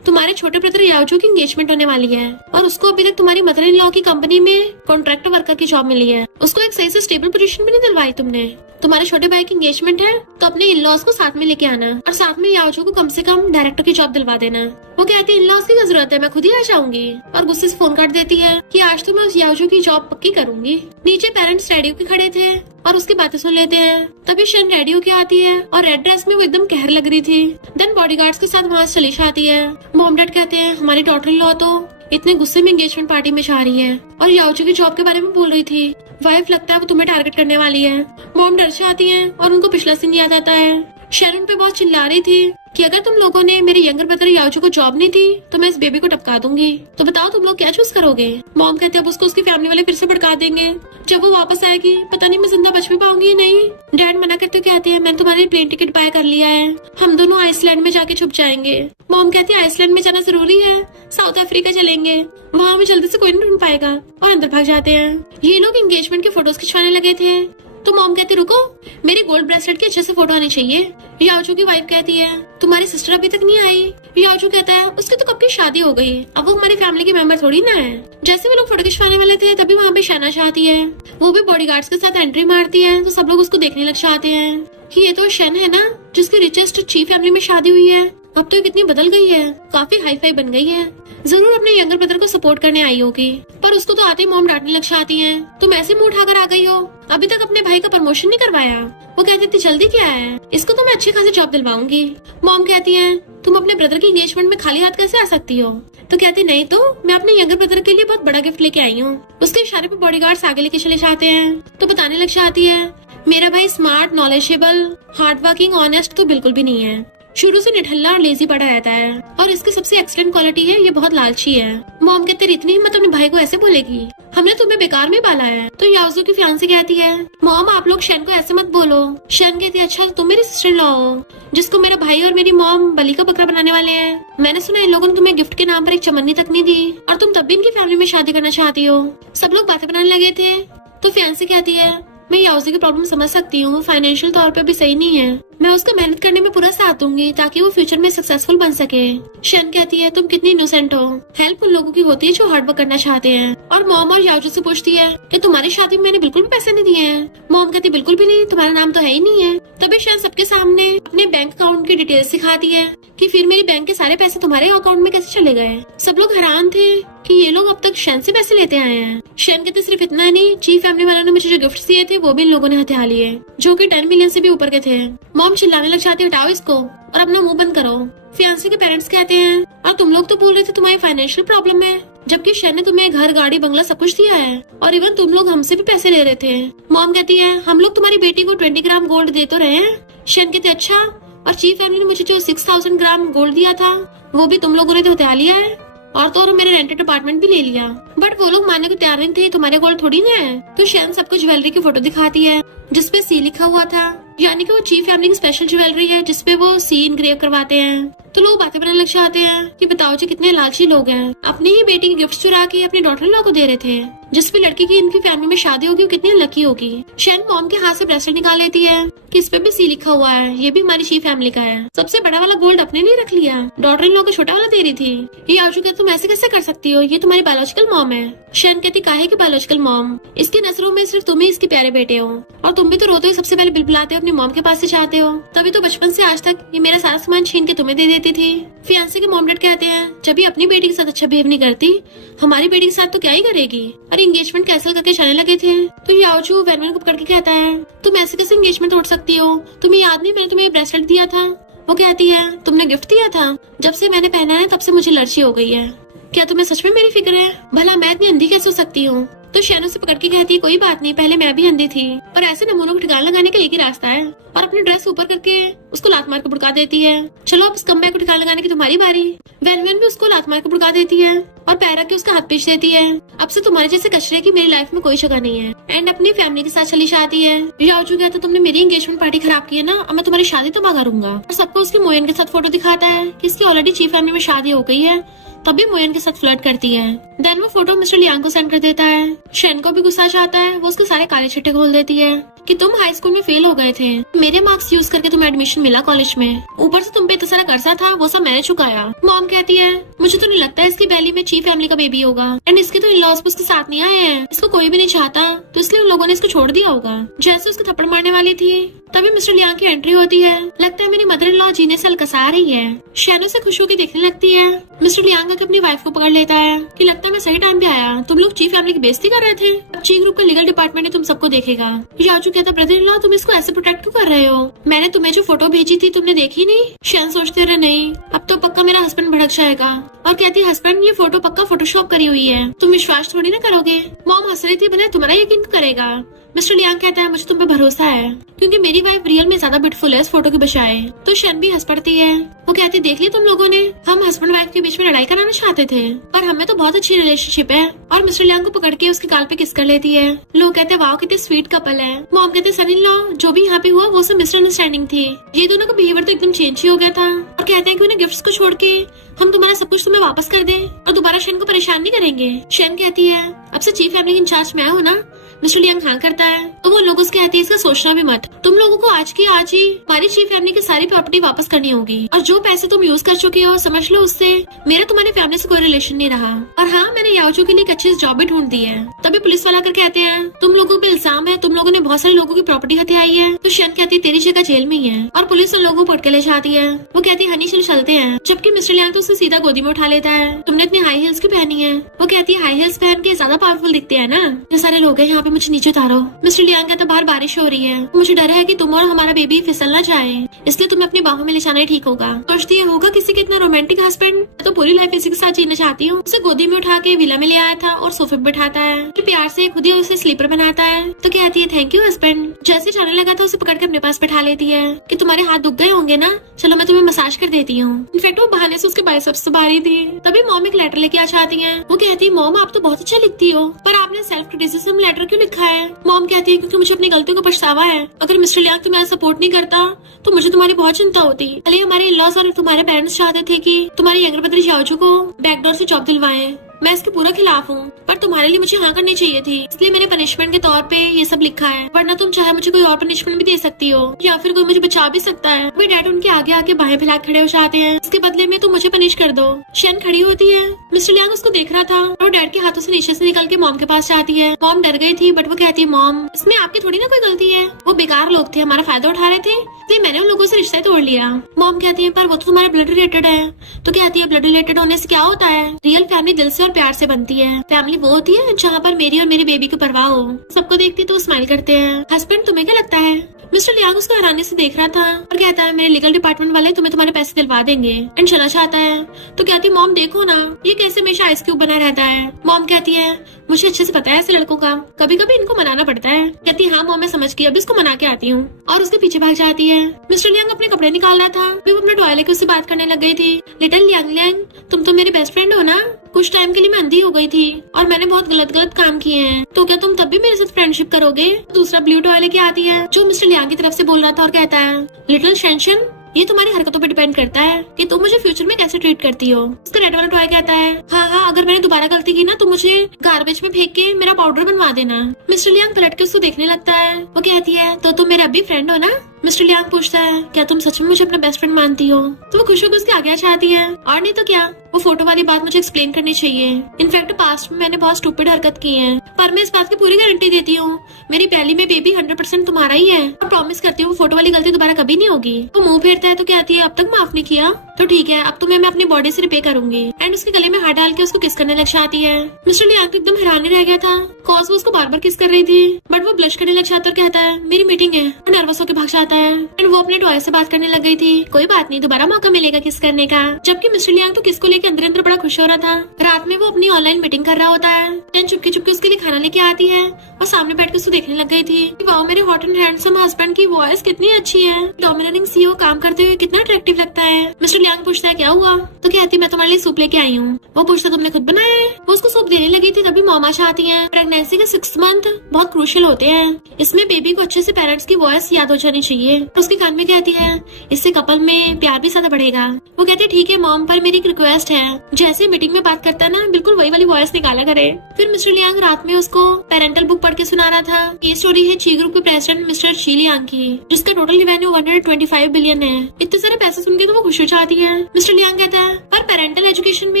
तुम्हारे छोटे ब्रदर याओजू की एंगेजमेंट होने वाली है और उसको अभी तक तुम्हारी मदर इन लॉ की कंपनी में कॉन्ट्रैक्टर वर्कर की जॉब मिली है। उसको एक सही से स्टेबल पोजीशन भी नहीं दिलवाई तुमने। तुम्हारे छोटे भाई की एंगेजमेंट है तो अपने इन लॉज को साथ में लेके आना और साथ में याओजू को कम से कम डायरेक्टर की जॉब दिलवा देना। वो कहती है इन लॉज की क्या जरूरत है, मैं खुद ही आ जाऊंगी। और गुस्से से फोन काट देती है कि आज तो मैं उस याओजू की जॉब पक्की करूंगी। नीचे पेरेंट्स रेडियो के खड़े थे और उसकी बातें सुन लेते हैं। तभी शन रेडियो की आती है और रेड ड्रेस में वो एकदम कहर लग रही थी। देन बॉडीगार्ड्स के साथ वहाँ से चली आती है। मॉम डैड कहते हैं हमारी डॉटर इन लॉ तो इतने गुस्से में एंगेजमेंट पार्टी में जा रही है और याओजू की जॉब के बारे में बोल रही थी। वाइफ लगता है वो तुम्हें टारगेट करने वाली है। मॉम डर से आती है और उनको पिछला सीन याद आता है। शेरन पे बहुत चिल्ला रही थी कि अगर तुम लोगों ने मेरे यंगर ब्रदर याओजू को जॉब नहीं दी तो मैं इस बेबी को टपका दूंगी। तो बताओ तुम लोग क्या चूज करोगे। मॉम कहते अब उसको उसकी फैमिली वाले फिर से भड़का देंगे। जब वो वापस आएगी पता नहीं मैं जिंदा बच भी पाऊंगी या नहीं। डैड मना करते कहते हैं मैंने तुम्हारी प्लेन टिकट बाय कर लिया है, हम दोनों आइसलैंड में जाके छुप जाएंगे। मॉम कहती है आइसलैंड में जाना जरूरी है, साउथ अफ्रीका चलेंगे, वहाँ हमें जल्दी से कोई नहीं ढूंढ पाएगा। और अंदर भाग जाते हैं। ये लोग एंगेजमेंट के फोटोज खिंचवाने लगे थे तो मॉम कहती रुको मेरी गोल्ड ब्रेसलेट की अच्छे से फोटो आनी चाहिए। याओजू की वाइफ कहती है तुम्हारी सिस्टर अभी तक नहीं आई। याओजू कहता है उसकी तो कब की शादी हो गई, अब वो हमारी फैमिली की मेंबर थोड़ी ना है। जैसे भी लोग फोटो खिंचवाने वाले थे तभी वहाँ पे शहना आती है। वो भी बॉडीगार्ड्स के साथ एंट्री मारती है तो सब लोग उसको देखने लग जाते हैं कि ये तो शन है ना जिसकी रिचेस्ट चीफ फैमिली में शादी हुई है। अब तो ये कितनी बदल गई है, काफी हाई फाई बन गई है। जरूर अपने यंगर ब्रदर को सपोर्ट करने आई होगी पर उसको तो आते ही मॉम डांटने लग जाती है तुम ऐसे मुंह उठाकर आ गई हो, अभी तक अपने भाई का प्रमोशन नहीं करवाया। वो कहती इतनी जल्दी क्या है, इसको तो मैं अच्छी खासी जॉब दिलवाऊंगी। मॉम कहती है तुम अपने ब्रदर की एंगेजमेंट में खाली हाथ कैसे आ सकती हो। तो कहती नहीं तो मैं अपने यंगर ब्रदर के लिए बहुत बड़ा गिफ्ट लेके आई हूँ। उसके इशारे पे बॉडीगार्ड्स आगे लेके चले जाते हैं तो बताने लग जाती है मेरा भाई smart, knowledgeable, hard working, honest तो बिल्कुल भी नहीं है। शुरू से निठल्ला और लेजी पड़ा रहता है और इसकी सबसे एक्सीलेंट क्वालिटी है ये बहुत लालची है। मॉम कहते इतनी हिम्मत अपने भाई को ऐसे बोलेगी, हमने तुम्हें बेकार में पाला है। तो याओजू की फियांसी कहती है मॉम आप लोग शन को ऐसे मत बोलो। शन कहती है अच्छा तुम मेरी सिस्टर लॉ हो जिसको मेरा भाई और मेरी मॉम बलि का बकरा बनाने वाले हैं। मैंने सुना इन लोगों ने तुम्हें गिफ्ट के नाम पर एक चमन्नी तक नहीं दी और तुम तब भी इनकी फैमिली में शादी करना चाहती हो। सब लोग बातें बनाने लगे थे तो फियांसी कहती है मैं याओजू की प्रॉब्लम समझ सकती हूँ, फाइनेंशियल तौर पे भी सही नहीं है, मैं उसका मेहनत करने में पूरा साथ दूंगी ताकि वो फ्यूचर में सक्सेसफुल बन सके। शन कहती है तुम कितनी इनोसेंट हो, हेल्प उन लोगों की होती है जो हार्ड वर्क करना चाहते हैं। और मॉम और याओजू से पूछती है कि तुम्हारी शादी में मैंने बिल्कुल भी पैसे नहीं दिए हैं। मॉम कहती बिल्कुल भी नहीं, तुम्हारा नाम तो है ही नहीं है। तभी शन सबके सामने अपने बैंक अकाउंट की डिटेल्स सिखाती है कि फिर मेरी बैंक के सारे पैसे तुम्हारे अकाउंट में कैसे चले गए। सब लोग हैरान थे कि ये लोग अब तक शन से पैसे लेते आए हैं। शन कहते सिर्फ इतना नहीं, चीफ फैमिली वालों ने मुझे जो गिफ्ट दिए थे वो भी इन लोगों ने हथिया लिए जो कि 10 मिलियन से भी ऊपर के थे। मॉम चिल्लाने लग जाती है हटाओ इसको और अपना मुंह बंद करो। फियांसी के पेरेंट्स कहते हैं और तुम लोग तो बोल रहे थे तुम्हारी फाइनेंशियल प्रॉब्लम है, जबकि शन ने तुम्हें घर, गाड़ी, बंगला सब कुछ दिया है और इवन तुम लोग हमसे भी पैसे ले रहे थे। मॉम कहती है हम लोग तुम्हारी बेटी को 20 ग्राम गोल्ड दे तो रहे हैं। शन कहते अच्छा, और चीफ फैमिली ने मुझे जो 6000 ग्राम गोल्ड दिया था वो भी तुम लोगों ने तो हथिया लिया है और तो और मेरे रेंटेड अपार्टमेंट भी ले लिया। बट वो लोग मानने को तैयार नहीं थे, तुम्हारे गोल्ड थोड़ी ना है। तो शन सबको ज्वेलरी की फोटो दिखाती है जिसपे सी लिखा हुआ था, यानी कि वो चीफ फैमिली की स्पेशल ज्वेलरी है जिसपे वो सी इनग्रेव करवाते हैं। तो लोग बातें बनाने लग जाते हैं कि बताओ जी कितने लालची लोग हैं, अपनी ही बेटी की गिफ्ट चुरा के अपने डॉटर लॉ को दे रहे थे। जिस भी लड़की की इनकी फैमिली में शादी होगी वो कितनी लकी होगी। शन मॉम के हाथ से ब्रेसलेट निकाल लेती है कि इस पे भी सी लिखा हुआ है, ये भी हमारी चीफ फैमिली का है। सबसे बड़ा वाला गोल्ड अपने लिए रख लिया, डॉटर इन लॉ को छोटा वाला दे रही थी। ये याओजू कहती तुम ऐसे कैसे कर सकती हो, ये तुम्हारी बायोलॉजिकल मॉम है। शन कहती काहे की बायोलॉजिकल मॉम, इसकी नजरों में सिर्फ तुम ही इसके प्यारे बेटे हो और तुम भी तो रोते हुए सबसे पहले बिलबिलाते हो अपनी मॉम के पास से जाते हो। तभी तो बचपन से आज तक ये मेरा सारा सामान छीन के तुम्हें दे देती थी। फियांसे के मॉम डैड कहते हैं जब ये अपनी बेटी के साथ अच्छा बिहेव नहीं करती, हमारी बेटी के साथ तो क्या ही करेगी। और एंगेजमेंट कैंसिल करके जाने लगे थे तो याओजू वेनवेन को पकड़ के कहता है तुम ऐसे कैसे एंगेजमेंट तोड़ सकती हो, तुम्हें याद नहीं मैंने तुम्हें ब्रेसलेट दिया था। वो कहती है तुमने गिफ्ट दिया था, जब से मैंने पहना है तब से मुझे एलर्जी हो गई है। क्या तुम्हें सच में मेरी फिक्र है, भला मैं इतनी अंधी कैसे हो सकती हूँ। तो शैन उसे पकड़ के कहती है कोई बात नहीं, पहले मैं भी अंधी थी, पर ऐसे नमूनों को ठिकाना लगाने का एक ही रास्ता है, और अपनी ड्रेस ऊपर करके उसको लात मार के भड़का देती है। चलो अब इस कमबैक को ठिकाना लगाने की तुम्हारी बारी। वैन भी उसको लात मार के भड़का देती है और पैर रख के उसका हाथ पीछ देती है। अब से तुम्हारे जैसे कचरे की मेरी लाइफ में कोई जगह नहीं है। एंड अपनी फैमिली के साथ चली जाती है। याओजू कहता तुमने मेरी एंगेजमेंट पार्टी खराब की है ना, अब मैं तुम्हारी शादी तबाह करूंगा। और सबको उसकी मोयन के साथ फोटो दिखाता है कि इसकी ऑलरेडी चीफ फैमिली में शादी हो गई है, तभी मोयन के साथ फ्लर्ट करती है। देन वो फोटो मिस्टर लियांग को सेंड कर देता है। शेन को भी गुस्सा आता है, वो उसके सारे काले छिट्टे खोल देती है कि तुम हाई स्कूल में फेल हो गए थे, मेरे मार्क्स यूज करके तुम्हें एडमिशन मिला कॉलेज में, ऊपर से तुम पे इतना सारा कर्जा था, वो सब मैंने चुकाया। मॉम कहती है मुझे तो नहीं लगता है इसकी बैली में चीफ फैमिली का बेबी होगा, एंड इसके तो इन-लॉज भी उसके साथ नहीं आए हैं, इसको कोई भी नहीं चाहता, तो इसलिए उन लोगों ने इसको छोड़ दिया होगा। जैसे उसको थप्पड़ मारने वाली थी तभी मिस्टर लियांग की एंट्री होती है। लगता है मेरी मदर इन लॉ जीने से अलकसा रही है। शैनो से खुश होकर देखने लगती है। मिस्टर लियांग आकर अपनी वाइफ को पकड़ लेता है कि लगता है मैं सही टाइम पे आया, तुम लोग चीफ फैमिली की बेइज्जती कर रहे थे, अब ची ग्रुप का लीगल डिपार्टमेंट तुम सबको देखेगा। याजू कहता ब्रदर इन लॉ तुम इसको ऐसे प्रोटेक्ट क्यों कर रहे हो, मैंने तुम्हें जो फोटो भेजी थी तुमने देखी नहीं। शैन सोचते रहे नहीं, अब तो पक्का मेरा हस्बैंड भड़क जाएगा, और कहती है हस्बैंड ये फोटो पक्का फोटोशॉप करी हुई है, तुम विश्वास थोड़ी ना करोगे। मॉम हंस रही थी, भला तुम्हारा यकीन करेगा। मिस्टर लियांग कहता है मुझे तुम पे भरोसा है, क्योंकि मेरी वाइफ रियल में ज्यादा ब्यूटीफुल है इस फोटो के बजाय। तो शन भी हंस पड़ती है। वो कहती देख लिया तुम लोगों ने, हम हस्बैंड वाइफ के बीच में लड़ाई कराना चाहते थे, पर हमें तो बहुत अच्छी रिलेशनशिप है। और मिस्टर लियांग को पकड़ के उसके गाल पे किस कर लेती है। लोग कहते वाह कितने स्वीट कपल है। मॉम कहते सन इन लॉ जो भी यहाँ पे हुआ वो सब मिसअंडरस्टैंडिंग थी, ये दोनों का बिहेवियर तो एकदम चेंज ही हो गया था। और कहते हैं कि उन्हें गिफ्ट्स को छोड़ के हम तुम्हारा सब कुछ तुम्हें वापस कर दें और दोबारा शेन को परेशान नहीं करेंगे। शेन कहती है अब से चीफ फैमिली इंचार्ज मैं हूँ ना। मिस्टर लियांग हाँ करता है। तो वो लोग उसके कहते हैं इसका सोचना भी मत, तुम लोगों को आज की आज ही हमारी चीफ फैमिली की सारी प्रॉपर्टी वापस करनी होगी, और जो पैसे तुम यूज कर चुके हो समझ लो उससे मेरा तुम्हारी फैमिली से कोई रिलेशन नहीं रहा। और हाँ मैंने याओजू के लिए एक अच्छी जॉब भी ढूंढ दी है। तभी पुलिस वाला कर कहते हैं तुम लोगों पे इल्जाम है, तुम लोगों ने बहुत सारे लोगों की प्रॉपर्टी हथियाई है। तो शन कहती है तेरी जगह जेल में ही है, और पुलिस उन लोगों को पकड़ के ले जाती है। वो कहती है हनी चल चलते हैं, जबकि मिस्टर लियांग तो उसे सीधा गोदी में उठा लेता है। तुमने इतनी हाई हील्स क्यों पहनी है। वो कहती है हाई हील्स पहन के ज्यादा पावरफुल दिखते हैं ना, ये सारे लोग हैं यहाँ पे, मुझे नीचे उतारो। मिस्टर लियांग कहता बाहर बारिश हो रही है, मुझे डर है कि तुम और हमारा बेबी फिसल ना जाए, इसलिए तुम्हें अपनी बाहों में ले जाना ही ठीक होगा। सोचती है होगा किसी के इतना रोमांटिक हस्बैंड, तो पूरी लाइफ इसी के साथ जीना चाहती हूँ। उसे गोदी में उठा के विला में ले आया था और सोफे पे बैठाता है, फिर प्यार से खुद ही उसे स्लीपर बनाता है। तो कहती है थैंक यू हस्बैंड। जैसे जाने लगा था उसे पकड़ के अपने पास बैठा लेती है कि तुम्हारे हाथ दुख गए होंगे ना, चलो मैं तुम्हें मसाज कर देती हूँ। इनफैक्ट वो बहाने से उसके बाइसेप्स दबा रही थी। तभी मॉम एक लेटर लेके आ जाती है। वो कहती है मॉम आप तो बहुत अच्छा लिखती हो, पर आपने सेल्फ क्रिटिसिज्म लेटर क्यों लिखा है। मॉम कहती है क्योंकि मुझे अपनी गलतियों का पछतावा है, अगर मिस्टर लियांग तुम्हें सपोर्ट नहीं करता तो मुझे तुम्हारी बहुत चिंता होती। पहले हमारे इन-लॉज और तुम्हारे पेरेंट्स चाहते थे कि तुम्हारे यंगर ब्रदर याओजू को बैकडोर से जॉब दिलवाएं, मैं इसके पूरा खिलाफ हूँ, पर तुम्हारे लिए मुझे हाँ करनी चाहिए थी, इसलिए मैंने पनिशमेंट के तौर पे ये सब लिखा है, वरना तुम चाहे मुझे कोई और पनिशमेंट भी दे सकती हो, या फिर कोई मुझे बचा भी सकता है। वे डैड उनके आगे आके बाहें फैला खड़े हो जाते हैं, इसके बदले में तुम मुझे पनिश कर दो। शेन खड़ी होती है। मिस्टर लियांग उसको देख रहा था और डैड के हाथों से नीचे से निकल के मॉम के पास जाती है। मॉम डर गई थी, बट वो कहती है मॉम इसमें आपकी थोड़ी ना कोई गलती है, वो बेकार लोग थे, हमारा फायदा उठा रहे थे, इसलिए मैंने उन लोगों से रिश्ता तोड़ लिया। मॉम कहती है पर वो तो तुम्हारा ब्लड रिलेटेड है। तो कहती है ब्लड रिलेटेड होने से क्या होता है, रियल फैमिली दिल से और प्यार से बनती है, फैमिली वो होती है जहाँ पर मेरी और मेरी बेबी की परवाह हो। सबको देखते तो स्माइल करते हैं। हस्बैंड तुम्हें क्या लगता है। मिस्टर लियांग उसको हैरानी से देख रहा था और कहता है मेरे लीगल डिपार्टमेंट वाले तुम्हें तुम्हारे पैसे दिलवा देंगे, एंड चला चाहता है। तो कहती मॉम देखो ना ये कैसे हमेशा आइस क्यूब बना रहता है। मॉम कहती है मुझे अच्छे से पता है ऐसे लड़कों का, कभी कभी इनको मनाना पड़ता है। कहती हाँ मॉम मैं समझ गई, अब इसको मना के आती हूँ, और उसके पीछे भाग जाती है। मिस्टर लियांग अपने कपड़े निकाल रहा था, वो अपने टॉय लेके उससे बात करने लग गई थी। लिटिल लियांग तुम तो मेरी बेस्ट फ्रेंड हो ना, कुछ टाइम के लिए मैं अंधी हो गई थी और मैंने बहुत गलत काम किए हैं, तो क्या तुम तब भी मेरे साथ फ्रेंडशिप करोगे। दूसरा ब्लू टॉय लेके आती है जो मिस्टर लियांग की तरफ से बोल रहा था और कहता है लिटिल शेंशन ये तुम्हारी हरकतों पे डिपेंड करता है कि तुम मुझे फ्यूचर में कैसे ट्रीट करती हो। उसका रेड वाला टॉय कहता है हाँ अगर मैंने दोबारा गलती की ना तो मुझे गार्बेज में फेंक के मेरा पाउडर बनवा देना। मिस्टर लियांग पलट के उसको देखने लगता है। वो कहती है तो तुम मेरे अभी फ्रेंड हो ना। मिस्टर लियांग पूछता है क्या तुम सच में मुझे अपना बेस्ट फ्रेंड मानती हो। तो वो खुश होकर उसके आगे आ चाहती है, और नहीं तो क्या वो फोटो वाली बात मुझे एक्सप्लेन करनी चाहिए। इनफैक्ट पास्ट में मैंने बहुत स्टूपिड हरकत की है, पर मैं इस बात की पूरी गारंटी देती हूँ मेरी पहली में बेबी 100% तुम्हारा ही है, और प्रॉमिस करती हूँ फोटो वाली गलती दोबारा कभी नहीं होगी। वो मुंह फेरता है तो कहती है अब तक माफ नहीं किया। तो ठीक है, अब तो मैं अपनी बॉडी से रिपेयर करूंगी। एंड उसके गले में हाथ डाल के उसको किस करने लग जाती है। मिस्टर लियांग तो एकदम हैरान ही रह गया था, कॉज वो उसको बार बार किस कर रही थी, बट वो ब्लश करने लग जाता और कहता है मेरी मीटिंग है, और नर्वस होकर भाग जाता है। एंड वो अपने टॉय से बात करने लग गई थी, कोई बात नहीं, दोबारा मौका मिलेगा किस करने का। जबकि मिस्टर लियांग तो किस को लेकर अंदर अंदर बड़ा खुश हो रहा था। रात में वो अपनी ऑनलाइन मीटिंग कर रहा होता है। एंड चुपके चुपके उसके लिए खाना लेके आती है और सामने बैठ के उसको देखने लग गई थी कि वाओ, मेरे हॉट एंड हैंडसम हस्बैंड की वॉइस कितनी अच्छी है, डोमिनेटिंग सीईओ काम करते हुए कितना अट्रैक्टिव लगता है। मिस्टर लियांग पूछता है क्या हुआ, तो कहती मैं तुम्हारे लिए सूप लेके आई हूँ। वो पूछता तुमने खुद बनाया है। वो उसको सूप देने लगी थी तभी मॉम आती है। प्रेगनेंसी के 6 मंथ बहुत क्रूशियल होते हैं, इसमें बेबी को अच्छे से पेरेंट्स की वॉइस याद हो जानी चाहिए। उसके कान में कहती है इससे कपल में प्यार भी ज्यादा बढ़ेगा। वो कहते ठीक है मॉम, पर मेरी एक रिक्वेस्ट है, जैसे मीटिंग में बात करता है ना बिल्कुल वही वाली वॉइस निकाला करे। फिर मिस्टर लियांग रात में उसको पेरेंटल बुक पढ़ के सुना रहा था। ये स्टोरी है ची ग्रुप के प्रेसिडेंट मिस्टर शी लियांग की, जिसका टोटल रेवेन्यू 125 बिलियन है। इतने सारे पैसे सुन के तो वो खुश हो जाती है। मिस्टर लियांग कहता है पर पेरेंटल एजुकेशन में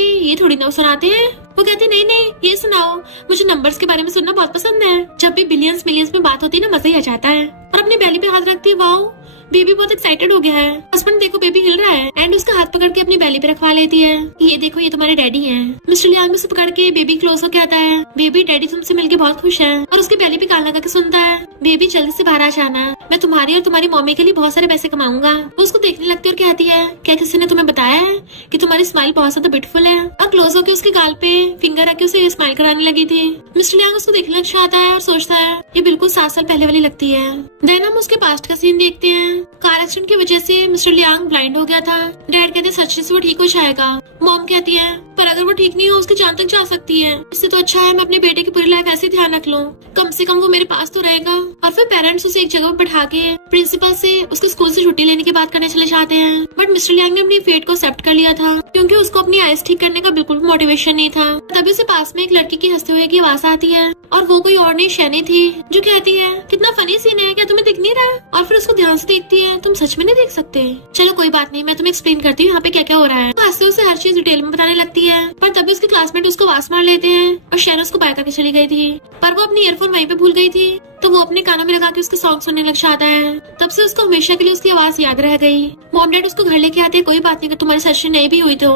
ये थोड़ी ना सुनाते हैं। वो कहती नहीं नहीं, ये सुनाओ, मुझे नंबर्स के बारे में सुनना बहुत पसंद है। जब भी बिलियंस मिलियंस में बात होती है ना मजा ही आ जाता है। और अपनी बैली पे हाथ रखती है, वाओ बेबी बहुत एक्साइटेड हो गया है। हस्बैंड देखो बेबी हिल रहा है। एंड उसका हाथ पकड़ के अपनी बैली पे रखवा लेती है, ये देखो ये तुम्हारे डैडी हैं। मिस्टर लियांग में से पकड़ के बेबी क्लोज हो कहता है बेबी डैडी तुमसे मिलके बहुत खुश है। और उसकी बैली पे कान लगा के सुनता है बेबी जल्दी से बाहर आ जाना, मैं तुम्हारी और तुम्हारी मम्मी के लिए बहुत सारे पैसे कमाऊंगा। वो उसको देखने लगती है और कहती है क्या किसी ने तुम्हें बताया है कि तुम्हारी स्माइल बहुत ज्यादा ब्यूटीफुल है। और क्लोज होकर उसके गाल पे फिंगर रख के उसे स्माइल कराने लगी थी। मिस्टर लियांग उसको देखने लग जाता है और सोचता है ये बिल्कुल 7 साल पहले वाली लगती है। देन हम उसके पास्ट का सीन देखते हैं। कार एक्सीडेंट की वजह से मिस्टर लियांग ब्लाइंड हो गया था। डैड कहते सच्ची से वो ठीक हो जाएगा। मॉम कहती है पर अगर वो ठीक नहीं हो उसकी जान तक जा सकती है, इससे तो अच्छा है मैं अपने बेटे की पूरी लाइफ ऐसे ध्यान रख लूं, कम से कम वो मेरे पास तो रहेगा। और फिर पेरेंट्स उसे एक जगह पर बैठा के प्रिंसिपल से उसके स्कूल से छुट्टी लेने की बात करने चले जाते हैं। बट मिस्टर लियांग ने अपनी फेट को एक्सेप्ट कर लिया था क्योंकि उसको अपनी आइज ठीक करने का बिल्कुल भी मोटिवेशन नहीं था। तभी उसे पास में एक लड़की की हंसते हुए की आवाज आती है और वो कोई और नहीं शैनी थी, जो कहती है कितना फनी सीन है, क्या तुम्हें दिख नहीं रहा। और फिर उसको ध्यान से देखती है, तुम सच में नहीं देख सकते। चलो कोई बात नहीं, मैं तुम्हें एक्सप्लेन करती हूँ यहाँ पे क्या क्या हो रहा है। तो हंसते उसे हर चीज डिटेल में बताने लगती है। पर तभी उसके क्लासमेट उसको आवाज मार लेते हैं और शैन उसको बाय करके चली गई थी, पर वो अपनी ईयरफोन वहीं पे भूल गई थी। तो वो अपने कानों में लगा के उसके सॉन्ग सुनने लग जाता है। तब से उसको हमेशा के लिए उसकी आवाज याद रह गई। मॉम डैड उसको घर लेके आते हैं, कोई बात नहीं अगर तुम्हारी सर्जरी नहीं भी हुई तो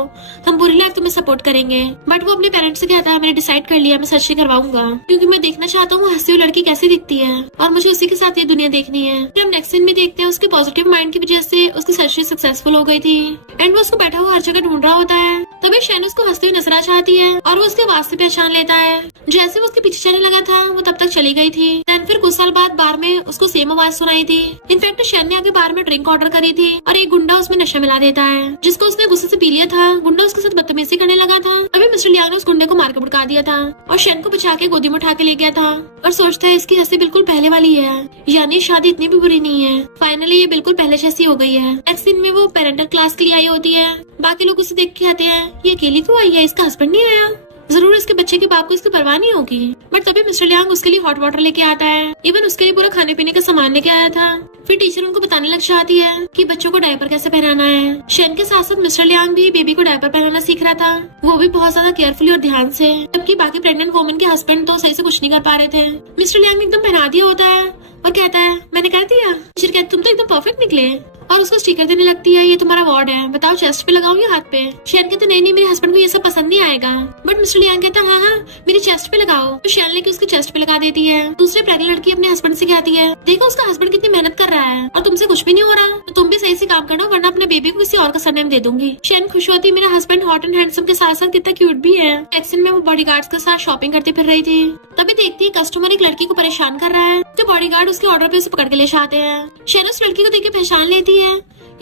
हम पूरी लाइफ तुम्हें सपोर्ट करेंगे। बट वो अपने पेरेंट्स से कहता है मैंने डिसाइड कर लिया मैं सर्जरी करवाऊंगा, क्योंकि मैं देखना चाहता हूँ हंसी हुई लड़की कैसी दिखती है और मुझे उसी के साथ ये दुनिया देखनी है। फिर हम नेक्स्ट सीन में देखते हैं उसके पॉजिटिव माइंड की वजह से उसकी सर्जरी सक्सेसफुल हो गई थी। एंड वो उसको बैठा हुआ हर जगह ढूंढ रहा होता है। तभी शैन उसको हंसते हुए नजर आ जाती है और वो उसके आवाज से पहचान लेता है। जैसे वो उसके पीछे चलने लगा था वो तब तक चली गई थी। देन फिर कुछ साल बाद बार में उसको सेम आवाज सुनाई थी। इनफैक्ट शैन ने आगे बार में ड्रिंक ऑर्डर करी थी और एक गुंडा उसमें नशा मिला देता है, जिसको उसने गुस्से से पी लिया था। गुंडा उसके साथ बदतमीजी करने लगा था। तभी मिस्टर लियांग ने उस गुंडे को मार के भड़का दिया था और शैन को बचा के गोदी में उठा के ले गया था और सोचता है इसकी हंसी बिल्कुल पहले वाली है, यानी शादी इतनी भी बुरी नहीं है। फाइनली ये बिल्कुल पहले जैसी हो गई है। नेक्स्ट सीन में वो पेरेंटल क्लास के लिए आई होती है। बाकी लोग उसे देख के आते हैं, ये अकेली क्यों आई है, इसका हस्बैंड नहीं आया, जरूर इसके बच्चे के बाप को इसकी परवाह नहीं होगी। बट तभी मिस्टर लियांग उसके लिए हॉट वाटर लेके आता है, इवन उसके लिए पूरा खाने पीने का सामान लेके आया था। फिर टीचर उनको बताने लग जाती है कि बच्चों को डायपर कैसे पहनाना है। शैन के साथ साथ मिस्टर लियांग भी बेबी को डायपर पहनाना सीख रहा था, वो भी बहुत ज्यादा केयरफुली और ध्यान से, जबकि बाकी प्रेग्नेंट वुमन के हस्बैंड तो सही से कुछ नहीं कर पा रहे थे। मिस्टर लियांग ने एकदम पहना दिया होता है और कहता है मैंने कर दिया। टीचर कहती तुम तो एकदम परफेक्ट निकले और उसको स्टिकर देने लगती है, ये तुम्हारा वार्ड है, बताओ चेस्ट पे लगाऊं या हाथ पे। शैन कहते नहीं नहीं मेरे हस्बैंड को ये सब पसंद नहीं आएगा। बट मिस्टर लियांग कहता हाँ हाँ मेरी चेस्ट पे लगाओ। तो शैन लेके उसके चेस्ट पे लगा देती है। दूसरे प्रेग्नेंट लड़की अपने हस्बैंड से कहती है देखो उसका हस्बैंड कितनी मेहनत कर रहा है और तुमसे कुछ भी नहीं हो रहा, तो तुम भी सही से काम करना वरना अपने बेबी को किसी और का सरनेम दे दूंगी। शैन खुश होती मेरा हस्बैंड हॉट एंड हैंडसम के साथ साथ कितना क्यूट भी है। एक्शन में वो बॉडीगार्ड्स के साथ शॉपिंग करती फिर रही थी। तभी देखती है कस्टमर एक लड़की को परेशान कर रहा है, तो बॉडीगार्ड उसके ऑर्डर पे उसे पकड़ के ले जाते हैं। शैन उस लड़की को देख के पहचान लेती है,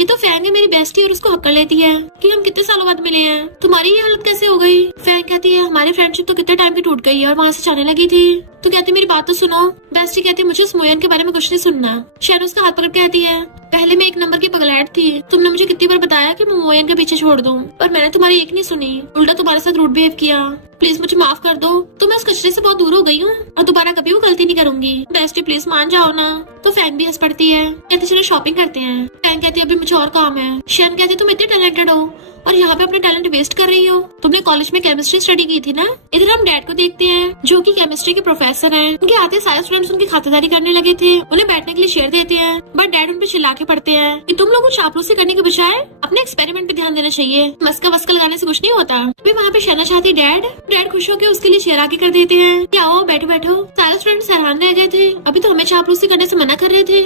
ये तो फैंग है मेरी बेस्टी, और उसको हक्कर लेती है कि हम कितने सालों बाद मिले हैं, तुम्हारी ये हालत कैसे हो गई। फैंग कहती है हमारी फ्रेंडशिप तो कितने टाइम की टूट गई है और वहाँ से जाने लगी थी। तो कहती मेरी बात तो सुनो। बेस्टी कहती है मुझे उस मोयन के बारे में कुछ नहीं सुनना। शैन उसका हाथ पकड़ कहती है पहले मैं एक नंबर की पगलैट थी, तुमने मुझे कितनी बार बताया कि मैं मोयन के पीछे छोड़ दूं, पर मैंने तुम्हारी एक नहीं सुनी, उल्टा तुम्हारे साथ रूड बिहेव किया। प्लीज मुझे माफ कर दो, तो मैं उस कचरे से बहुत दूर हो गई हूँ और दोबारा कभी वो गलती नहीं करूंगी। बेस्टी प्लीज मान जाओ ना। तो फैन भी हंस पड़ती है, कहती चलो शॉपिंग करते हैं। फैन कहती है अभी मुझे और काम है। शैन कहती तुम इतने टैलेंटेड हो और यहाँ पे अपना टैलेंट वेस्ट कर रही हो। तुमने कॉलेज में केमिस्ट्री स्टडी की थी ना। इधर हम डैड को देखते हैं जो कि केमिस्ट्री के प्रोफेसर हैं। उनके आते सारे स्टूडेंट्स उनकी खातिरदारी करने लगे थे, उन्हें बैठने के लिए शेयर देते हैं, बट डैड उन पे चिल्ला के पड़ते हैं कि तुम लोगों को चापलूसी करने के बजाय अपने एक्सपेरिमेंट पे ध्यान देना चाहिए, मस्का वस्का लगाने से कुछ नहीं होता। वे वहाँ पे शहना चाहती डैड खुश होकर उसके लिए शेयर आगे कर देते हैं कि आओ बैठो बैठो। सारे स्टूडेंट्स हैरान रह गए थे, अभी तो हमें चापलूसी करने से मना कर रहे थे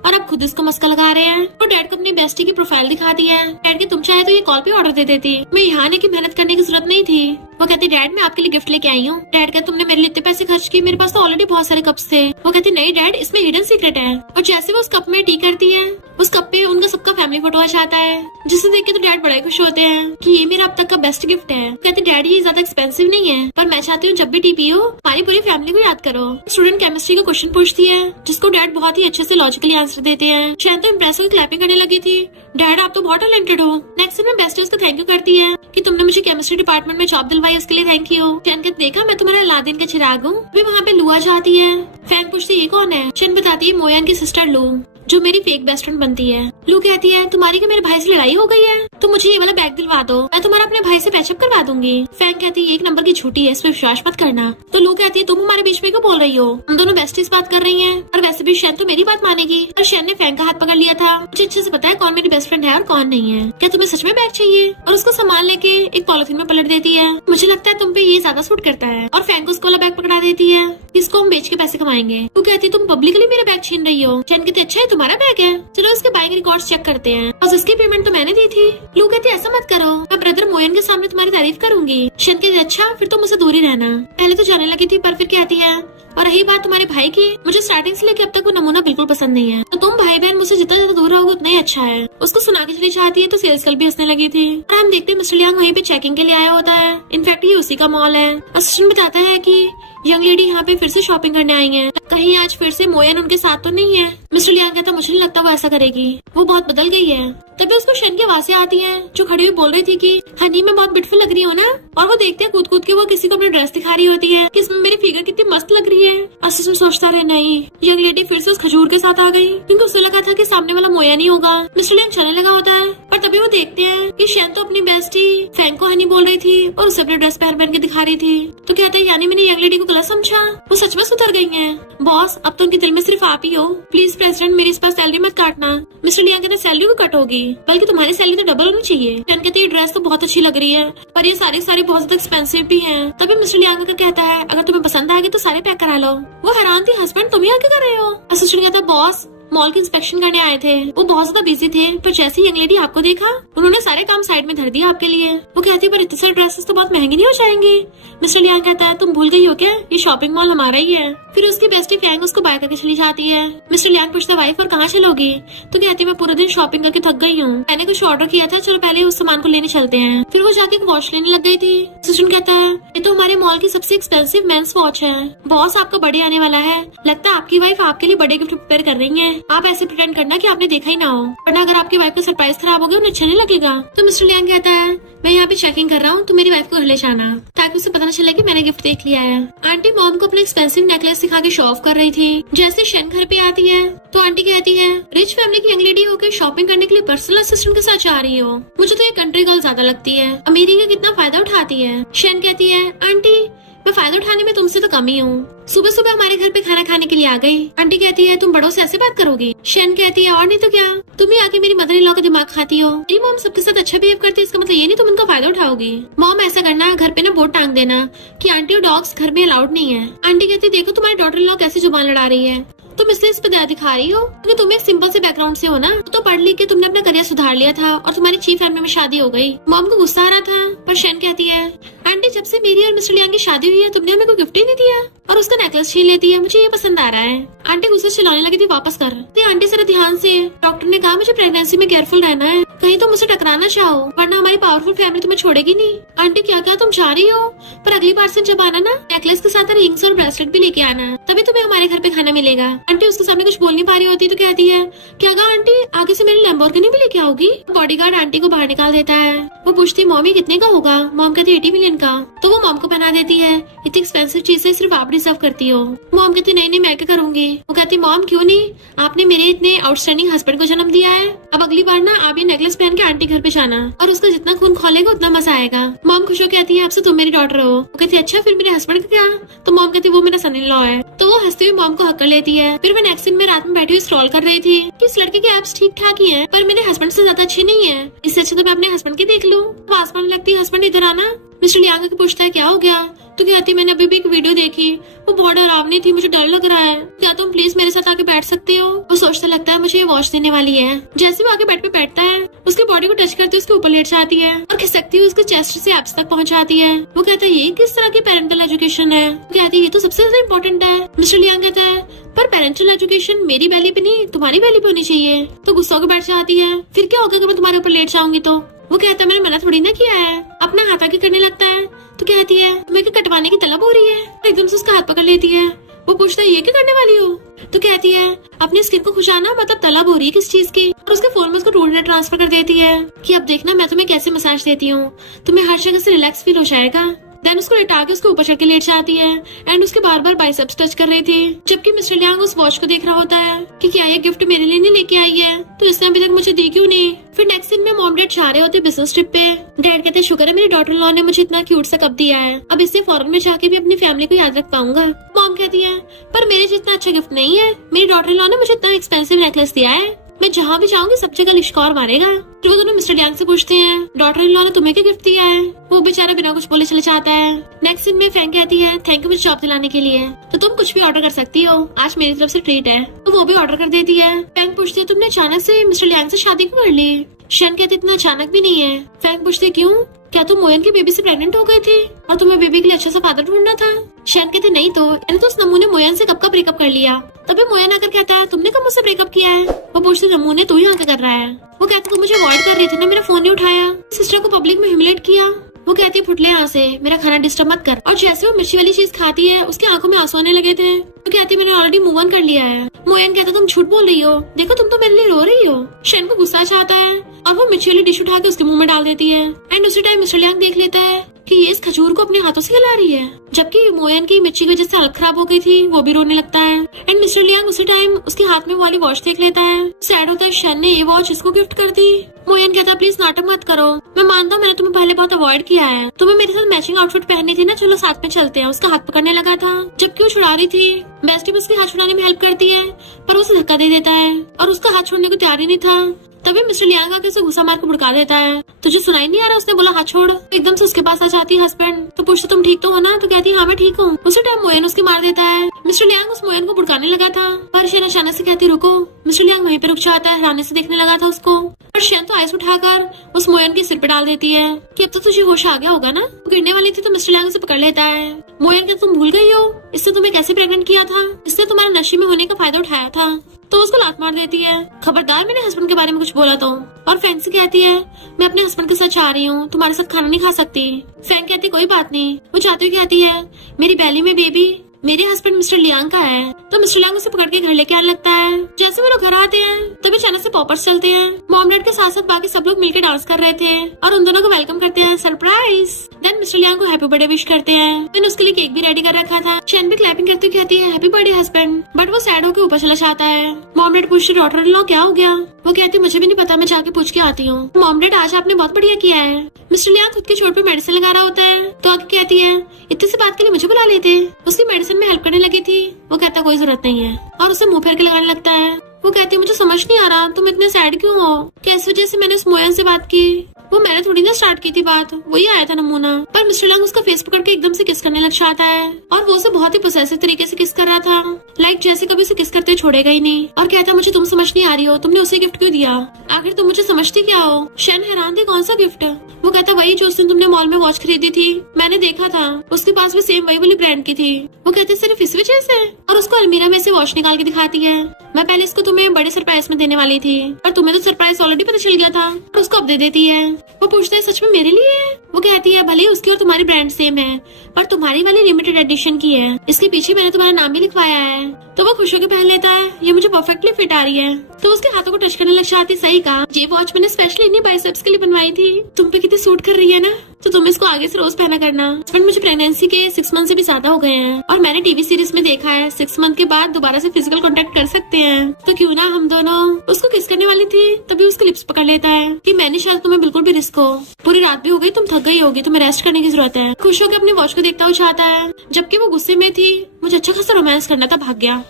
और अब खुद इसको मस्का लगा रहे हैं। तो डैड को अपनी बेस्टी की प्रोफाइल दिखाती है। डैड की तुम चाहे तो ये कॉल पे ऑर्डर दे देती, मैं यहाँ आने की मेहनत करने की जरूरत नहीं थी। वो कहती डैड मैं आपके लिए गिफ्ट लेके आई हूँ। डैड कहते तुमने मेरे लिए इतने पैसे खर्च किए, मेरे पास तो ऑलरेडी बहुत सारे कप्स थे। वो कहती नहीं डैड इसमें हिडन सीक्रेट है। और जैसे वो उस कप में टी करती है, उस कप पे उनका सबका फैमिली फोटो आ जाता है, जिसे देख के तो डैड बड़े खुश होते हैं कि ये मेरा अब तक का बेस्ट गिफ्ट है। कहते डैड ये ज्यादा एक्सपेंसिव नहीं है, पर मैं चाहती हूँ जब भी टी पियो हमारी पूरी फैमिली को याद करो। स्टूडेंट केमिस्ट्री का क्वेश्चन पूछती है जिसको डैड बहुत ही अच्छे से लॉजिकली आंसर देते हैं। शैन तो इम्प्रेस होकर क्लैपिंग करने लगी थी। डैड आप तो बहुत टैलेंटेड हो। नेक्स्ट दिन में बेस्टी उसको थैंक यू करती है कि तुमने मुझे केमिस्ट्री डिपार्टमेंट में जॉब दिलवाई, उसके लिए थैंक यू। शैन कहते देखा मैं तुम्हारा अलादीन का चिराग हूँ। भी वहाँ पे लुआ जाती है। फैन पूछती ये कौन है। शैन बताती है मोयन की सिस्टर लू, जो मेरी फेक बेस्ट फ्रेंड बनती है। लू कहती है तुम्हारी क्या मेरे भाई से लड़ाई हो गई है, तो मुझे ये वाला बैग दिलवा दो, मैं तुम्हारा अपने भाई से पैचअप करवा दूंगी। फैन कहती है एक नंबर की झूठी है, इस पर विश्वास मत करना। तो लू कहती है तुम हमारे बीच में क्यों बोल रही हो, हम दोनों बेस्टीज बात कर रही हैं, और वैसे भी शैन तो मेरी बात मानेगी। और शैन ने फैन का हाथ पकड़ लिया था। मुझे अच्छे से पता है कौन मेरी बेस्ट फ्रेंड है और कौन नहीं है। क्या तुम्हें सच में बैग चाहिए? और उसको सामान लेके एक पॉलिथीन में पलट देती है। मुझे लगता है तुम पे ये ज्यादा सूट करता है। और फैन को उसको वाला बैग पकड़ा देती है, इसको हम बेच के पैसे कमाएंगे। तू कहती तुम पब्लिकली मेरा बैग छीन रही हो। शैन कहती अच्छा है तुम्हारा बैग है, चलो उसके बाइक रिकॉर्ड्स चेक करते हैं, और उसकी पेमेंट तो मैंने दी थी। लू कहती ऐसा मत करो, मैं ब्रदर मोयन के सामने तुम्हारी तारीफ करूंगी। शैन कहती अच्छा फिर तो मुझसे दूर ही रहना। पहले तो जाने लगी थी पर फिर कहती है और रही बात तुम्हारे भाई की, मुझे स्टार्टिंग से लेकर अब तक वो नमूना बिल्कुल पसंद नहीं है, तो तुम भाई बहन मुझसे जितना ज्यादा दूर रहोगे उतना ही अच्छा है। उसको सुना के चली जाती है तो सेल्स गर्ल भी हंसने लगी थी। और हम देखते हैं मिस्टर लियांग वहीं पे चेकिंग के लिए आया होता है। इनफैक्ट ये उसी का मॉल है। असिस्टेंट बताता है कि यंग लेडी यहाँ पे फिर से शॉपिंग करने आई है, कहीं आज फिर से मोयन उनके साथ तो नहीं है। मिस्टर लियांग कहता मुझे नहीं लगता वो ऐसा करेगी, वो बहुत बदल गई है। तभी उसको शैन की आवाजें आती हैं जो खड़ी हुई बोल रही थी कि हनी मैं बहुत ब्यूटीफुल लग रही हूँ ना। और वो देखते हैं कूद कूद के वो किसी को अपना ड्रेस दिखा रही होती है कि इसमें मेरी फिगर कितनी मस्त लग रही है। असिस्टेंट सोचता रहे नहीं, यंग लेडी फिर से उस खजूर के साथ आ गई क्योंकि उसे लगा था कि सामने वाला मोया नहीं होगा। मिस्टर लियांग चलने लगा होता है, पर तभी वो देखते हैं कि शैन तो अपनी बेस्टी फैंग को हनी बोल रही थी और उसे अपने ड्रेस पहन के दिखा रही थी। तो कहते हैं यानी मैंने यंग लेडी को गलत समझा, वो सच में सुधर गई है। बॉस अब तो उनके दिल में सिर्फ आप ही हो, प्लीज प्रेसिडेंट मेरी इस पर सैलरी मत काटना। मिस्टर लियांग कहते सैलरी को कट होगी, बल्कि तुम्हारी सैलरी तो डबल होनी चाहिए। शैन कहते ये ड्रेस तो बहुत अच्छी लग रही है, पर ये सारी बहुत ज्यादा एक्सपेंसिव भी है। तभी मिस्टर लियांग का कहता है अगर तुम्हें पसंद आएगी तो सारे पैक करा लो। वो हैरान थी हस्बैंड तुम यहाँ क्या कर रहे हो। असिस्टेंट कहता बॉस मॉल की इंस्पेक्शन करने आए थे, वो बहुत ज्यादा बिजी थे, पर जैसे यंग लेडी आपको देखा उन्होंने सारे काम साइड में धर दिया आपके लिए। वो कहती पर इतने सारे ड्रेसेस तो बहुत महंगे नहीं हो जाएंगे। मिस्टर लियांग कहता है तुम भूल गई हो क्या, ये शॉपिंग मॉल हमारा ही है। फिर उसकी बेस्टी फैंग उसको बाय करके चली जाती है। मिस्टर लियांग पूछता वाइफ और कहाँ चलोगी, तो कहती मैं पूरा दिन शॉपिंग करके थक गई हूँ, मैंने कुछ ऑर्डर किया था, चलो पहले उस सामान को लेने चलते हैं। फिर वो जाके वॉच लेने लग गई थी। असिस्टेंट कहता है ये तो हमारे मॉल की सबसे एक्सपेंसिव मेंस वॉच है, बॉस आपका बर्थडे आने वाला है, लगता है आपकी वाइफ आपके लिए बर्थडे गिफ्ट प्रिपेयर कर रही है, आप ऐसे प्रिटेंड करना कि आपने देखा ही ना हो, वरना अगर आपकी वाइफ का सरप्राइज खराब हो गया उन्हें अच्छा नहीं लगेगा। तो मिस्टर लियांग कहता है मैं यहाँ पे चेकिंग कर रहा हूँ, तो मेरी वाइफ को घर ले जाना ताकि उसे पता न चले कि मैंने गिफ्ट देख लिया है। आंटी मॉम को अपना एक्सपेंसिव नेकलेस दिखा के शो ऑफ कर रही थी। जैसे शैन घर पे आती है तो आंटी कहती है रिच फैमिली की यंग लेडी होकर शॉपिंग करने के लिए पर्सनल असिस्टेंट के साथ जा रही हो, मुझे तो ये कंट्री गर्ल ज्यादा लगती है, अमीरी का कितना फायदा उठाती है। शैन कहती है आंटी मैं फायदा उठाने में तुमसे तो कम ही हूँ, सुबह सुबह हमारे घर पे खाना खाने के लिए आ गई। आंटी कहती है तुम बड़ों से ऐसे बात करोगी। शैन कहती है और नहीं तो क्या, तुम ही आके मेरी मदर इन लॉ का दिमाग खाती हो। मेरी मॉम सबके साथ अच्छा बिहेव करती है, इसका मतलब ये नहीं तुम उनका फायदा उठाओगी। मॉम ऐसा करना घर पे ना बोर्ड टांग देना कि आंटी और डॉग्स घर में अलाउड नहीं है। आंटी कहती है देखो तुम्हारी डॉटर इन लॉ कैसे जुबान लड़ा रही है, तुम इसलिए इस पर दया दिखा रही हो क्योंकि तुम एक सिंपल से बैकग्राउंड से हो ना, तो पढ़ लिख के तुमने अपना करियर सुधार लिया था और तुम्हारी चीफ फैमिली में शादी हो गई। मॉम को गुस्सा आ रहा था, पर शैन कहती है आंटी जब से मेरी और मिस्टर लियांग की शादी हुई है तुमने हमें कोई गिफ्ट ही नहीं दिया, और उसका नेकलेस छीन लेती है, मुझे ये पसंद आ रहा है। आंटी गुस्से चिल्लाने लगी थी वापस कर। आंटी जरा ध्यान से, डॉक्टर ने कहा मुझे प्रेगनेंसी में केयरफुल रहना है, कहीं तुम मुझे टकराना चाहो वरना हमारी पावरफुल फैमिली तुम्हें छोड़ेगी नहीं। आंटी क्या क्या तुम जा रही हो, पर अगली बार से जब आना ना नेकलेस के साथ रिंग्स और ब्रेसलेट भी लेके आना। तभी तभी तुम्हें हमारे घर पे खाना मिलेगा। आंटी उसके सामने कुछ बोल नहीं पा रही होती तो कहती है, क्या कहा आंटी, आगे से मेरी लैम्बोर्गिनी भी लेके आओगी। बॉडीगार्ड आंटी को बाहर निकाल देता है। वो पूछती, मॉमी कितने का होगा? मॉम कहती 80 मिलियन का। तो वो मॉम को पहना देती है, इतनी एक्सपेंसिव चीजें सिर्फ आप डिजर्व करती हो। मॉम कहती, नहीं नहीं मैं क्या करूंगी। वो कहती, मॉम क्यों नहीं, आपने मेरे इतने आउटस्टैंडिंग हस्बैंड को जन्म दिया है। अब अगली बार ना आप ये नेकलेस पहन के आंटी घर पे जाना और उसका जितना खून खोलेगा उतना मजा आएगा। मॉम खुश हो कहती है, अब से तुम मेरी डॉटर हो। वो कहती है, अच्छा फिर मेरे हस्बैंड का क्या? तो मॉम कहती, वो मेरा सन इन लॉ है। तो वो हंसते हुए मॉम को हक कर लेती है। फिर वो नेक्स्ट सीन में रात में बैठी हुई स्क्रॉल कर रही थी कि इस लड़के के एप्स ठीक ठाक ही है पर मेरे हस्बैंड से ज्यादा अच्छे नहीं है, इससे अच्छा तो मैं अपने हस्बैंड के देख लूं। आसमान में लगती है, हस्बैंड इधर आना। मिस्टर लियांग के पूछता है, क्या हो गया? तो कहती, मैंने अभी भी एक वीडियो देखी, वो बहुत डरावनी थी, मुझे डर लग रहा है, क्या तुम प्लीज मेरे साथ आके बैठ सकते हो? वो सोचता लगता है मुझे ये वॉच देने वाली है। जैसे वो आके बेड पे बैठता है उसकी बॉडी को टच करते उसके ऊपर लेट जाती है और खिसकती हुई उसके चेस्ट से एब्स तक पहुंचाती है। वो कहता है, ये किस तरह की पेरेंटल एजुकेशन है? वो कहती है, ये तो सबसे ज्यादा इम्पोर्टेंट है। मिस्टर लियांग कहता है, पर पेरेंटल एजुकेशन मेरी बेली पे नहीं तुम्हारी बेली पे होनी चाहिए। तो गुस्सा होकर बैठ जाती है। फिर क्या होगा अगर मैं तुम्हारे ऊपर लेट जाऊंगी तो? वो कहता है, मैंने मना थोड़ी ना किया है। अपना हाथ आगे करने लगता है। तो कहती है, तुम्हें क्या कटवाने की तलब हो रही है? एकदम से उसका हाथ पकड़ लेती है। वो पूछता है, ये क्या करने वाली हो? तो कहती है, अपनी स्किन को खुशाना, मतलब तलब हो रही है किस चीज की? और उसके फोन में उसको ढूंढने ट्रांसफर कर देती है कि अब देखना मैं तुम्हें कैसे मसाज देती हूँ, तुम्हें हर जगह से रिलैक्स फील हो जाएगा। देन उसको लेटा के उसके ऊपर चढ़ के लेट जाती है एंड उसके बार बार बाइसेप्स टच कर रही थी। जबकि मिस्टर लियांग उस वॉच को देख रहा होता है कि क्या ये गिफ्ट मेरे लिए नहीं लेके आई है, तो इसने अभी तक मुझे दी क्यों नहीं। फिर नेक्स्ट दिन में मॉम डैड जा रहे होते बिजनेस ट्रिप पे। डैड कहते, शुक्र है मेरी डॉटर लॉ ने मुझे इतना क्यूट सा कप दिया है, अब इससे फॉरेन में जाके भी अपनी फैमिली को याद रख पाऊंगा। मॉम कहती है, पर मेरे जितना अच्छा गिफ्ट नहीं है, मेरी डॉटर लॉ ने मुझे इतना एक्सपेंसिव नेकलेस दिया है, मैं जहाँ भी जाऊंगी सब जगह लिश्कौर मारेगा। फिर वो दोनों मिस्टर लियांग से पूछते हैं, डॉटर इन लॉ ने तुम्हें क्या गिफ्ट दिया है? वो बेचारा बिना कुछ बोले चले जाता है। नेक्स्ट सीन में फैंग कहती है, थैंक यू मुझे जॉब दिलाने के लिए, तो तुम कुछ भी ऑर्डर कर सकती हो, आज मेरी तरफ से ट्रीट है। तो वो भी ऑर्डर कर देती है। फैंग पूछती है, तुमने अचानक से मिस्टर लियांग से शादी क्यों कर ली? शन कहते, इतना अचानक भी नहीं है। फैंग पूछते, क्यों, क्या तुम मोयन की बेबी से प्रेग्नेंट हो गए थे और तुम्हें बेबी के लिए अच्छा सा फादर ढूंढना था? शन कहते, नहीं तो यानी तो उस नमू ने मोयन से कब का ब्रेकअप कर लिया। तभी मोयन आकर कहता है, तुमने कब मुझसे ब्रेकअप किया है? वो पूछते, नमू ने तू ही आकर कर रहा है। वो कहते, तुम मुझे अवॉइड कर रही थी ना, मेरा फोन नहीं उठाया, सिस्टर को पब्लिक में ह्यूमिलेट किया। वो कहती है, फुटले यहाँ से, मेरा खाना डिस्टर्ब मत कर। और जैसे वो मिर्ची वाली चीज खाती है उसकी आंखों में आंसू आने लगे थे। वो कहती है, मैंने ऑलरेडी मूव ऑन कर लिया है। मोयन कहता, तुम झूठ बोल रही हो, देखो तुम तो मेरे लिए रो रही हो। शन को गुस्सा आता है और वो मिर्ची वाली डिश उठा के उसके मुंह में डाल देती है एंड उसी टाइम मिस्टर लियांग देख लेता है कि ये इस खजूर को अपने हाथों से हिला रही है। जबकि मोयन की मिर्ची की वजह से हालत खराब हो गई थी, वो भी रोने लगता है एंड मिस्टर लियांग उसी टाइम उसके हाथ में वाली वॉच देख लेता है। सैड होता है, शन ने ये वॉच इसको गिफ्ट कर दी। मोयन कहता, प्लीज नाटक मत करो, मैं मानता हूँ मैंने तुम्हें पहले बहुत अवॉइड किया है, तुम्हें मेरे साथ मैचिंग आउटफिट पहननी थी ना, चलो साथ में चलते हैं। उसका हाथ पकड़ने लगा था जबकि वो छुड़ा रही थी। बेस्टी भी उसके हाथ छुड़ाने में हेल्प करती है पर उसे धक्का दे देता है और उसका हाथ छोड़ने को तैयार ही नहीं था। तभी मिस्टर लियांग आके उसे गुस्सा मार के भुड़का देता है। तुझे सुनाई नहीं आ रहा? उसने बोला हाथ छोड़। एकदम से उसके पास आ जाती है हस्बैंड। तो पूछते, तुम ठीक तो हो ना? तो कहती है, हाँ मैं ठीक हूँ। उसी टाइम मोयन उसके मार देता है। मिस्टर लियांग उस मोयन को भुड़काने लगा था पर शन अचानक से कहती, रुको। मिस्टर लियांग वहीं पे रुक जाता है, हैरानी से देखने लगा था उसको। पर शन तो आइस उठाकर उस मोयन के सिर पे डाल देती है कि अब तो तुझे होश आ गया होगा ना। वो गिरने वाली थी तो मिस्टर लियांग उसे पकड़ लेता है। मोयन कहता, तुम भूल गई हो इससे तुम्हें कैसे प्रेग्नेंट किया था, इसने तुम्हारे नशे में होने का फायदा उठाया था। तो उसको लात मार देती है, खबरदार मेरे हस्बैंड के बारे में कुछ बोला तो। और फैंग से कहती है, मैं अपने हस्बैंड के साथ जा रही हूँ, तुम्हारे साथ खाना नहीं खा सकती। फैंग कहती, कोई बात नहीं। वो जाते हुए कहती है, मेरी बैली में बेबी मेरे हस्बैंड मिस्टर लियांग का है। तो मिस्टर लियांग उसे पकड़ के घर लेके आने लगता है। जैसे वो लोग घर आते हैं तभी अचानक से पॉपर्स चलते हैं। मॉम डैड के साथ साथ बाकी सब लोग मिलकर डांस कर रहे थे और उन दोनों को वेलकम करते हैं, सरप्राइज। देन मिस्टर लियांग को हैप्पी बर्थडे विश करते हैं। मैंने उसके लिए केक भी रेडी कर रखा था। शन भी क्लैपिंग करते हुए कहती है, हैप्पी बर्थडे हस्बैंड। बट वो सैड होकर ऊपर चला जाता है। मॉम डैड पूछते, डॉटर इन लॉ क्या हो गया? वो कहती, मुझे भी नहीं पता, मैं जाके पूछ के आती हूँ। मॉम डैड, आज आपने बहुत बढ़िया किया है। मिस्टर लियांग खुद के चोट पे मेडिसिन लगा रहा होता है तो आगे कहती है, इतनी सी बात के लिए मुझे बुला लेते। उसकी मेडिसिन में हेल्प करने लगी थी। वो कहता, कोई जरूरत नहीं है और उसे मुंह फेर के लगाने लगता है। वो कहती है, मुझे समझ नहीं आ रहा तुम इतने सैड क्यों हो, किस वजह से मैंने उस मोयन से बात की? वो मैंने थोड़ी ना स्टार्ट की थी बात, वही आया था नमूना। पर मिस्टर लियांग उसका फेस पकड़ के एकदम से किस करने लग जाता है और वो उसे बहुत ही पोसेसिव तरीके से किस कर रहा था, लाइक जैसे कभी उसे किस करते छोड़ेगा ही नहीं। और कहता, मुझे तुम समझ नहीं आ रही हो, तुमने उसे गिफ्ट क्यों दिया? आखिर तुम मुझे समझती क्या हो? शन हैरान थी, कौन सा गिफ्ट? वो कहता, वही जो उस दिन तुमने मॉल में वॉच खरीदी थी, मैंने देखा था उसके पास भी सेम वही वाली ब्रांड की थी। वो कहते, सिर्फ इस वजह से? और उसको अलमीरा में से वॉच निकाल के दिखाती है। मैं पहले इसको तुम्हें बड़े सरप्राइज में देने वाली थी पर तुम्हें तो सरप्राइज ऑलरेडी पता चल गया था और उसको अब दे देती है। वो पूछता है, सच में मेरे लिए? वो कहती है भले उसकी और तुम्हारी ब्रांड सेम है, पर तुम्हारी वाली लिमिटेड एडिशन की है, इसके पीछे मैंने तुम्हारा नाम भी लिखवाया है। तो वो खुश होकर पहन लेता है, ये मुझे परफेक्टली फिट आ रही है। तो उसके हाथों को टच करने लग जाती, सही कहा, ये वॉच मैंने स्पेशली इन्हीं बाइसेप्स के लिए बनवाई थी, तुम पे कितनी सूट कर रही है ना, तो तुम इसको आगे से रोज पहना करना। बट मुझे प्रेगनेंसी के 6 मंथ से भी ज्यादा हो गए हैं, और मैंने टीवी सीरीज में देखा है 6 मंथ के बाद दोबारा से फिजिकल कांटेक्ट कर सकते हैं, तो क्यों ना हम दोनों। उसको किस करने वाली थी तभी उसके लिप्स पकड़ लेता है कि मैंने शायद तुम्हें बिल्कुल भी रिस्क हो, पूरी रात भी हो गई, तुम थक गई होगी, तुम्हें रेस्ट करने की जरूरत है। खुश होकर अपनी वॉच को देखता हुआ चाहता है, जबकि वो गुस्से में थी, मुझे अच्छा खासा रोमांस करना था, भाग गया।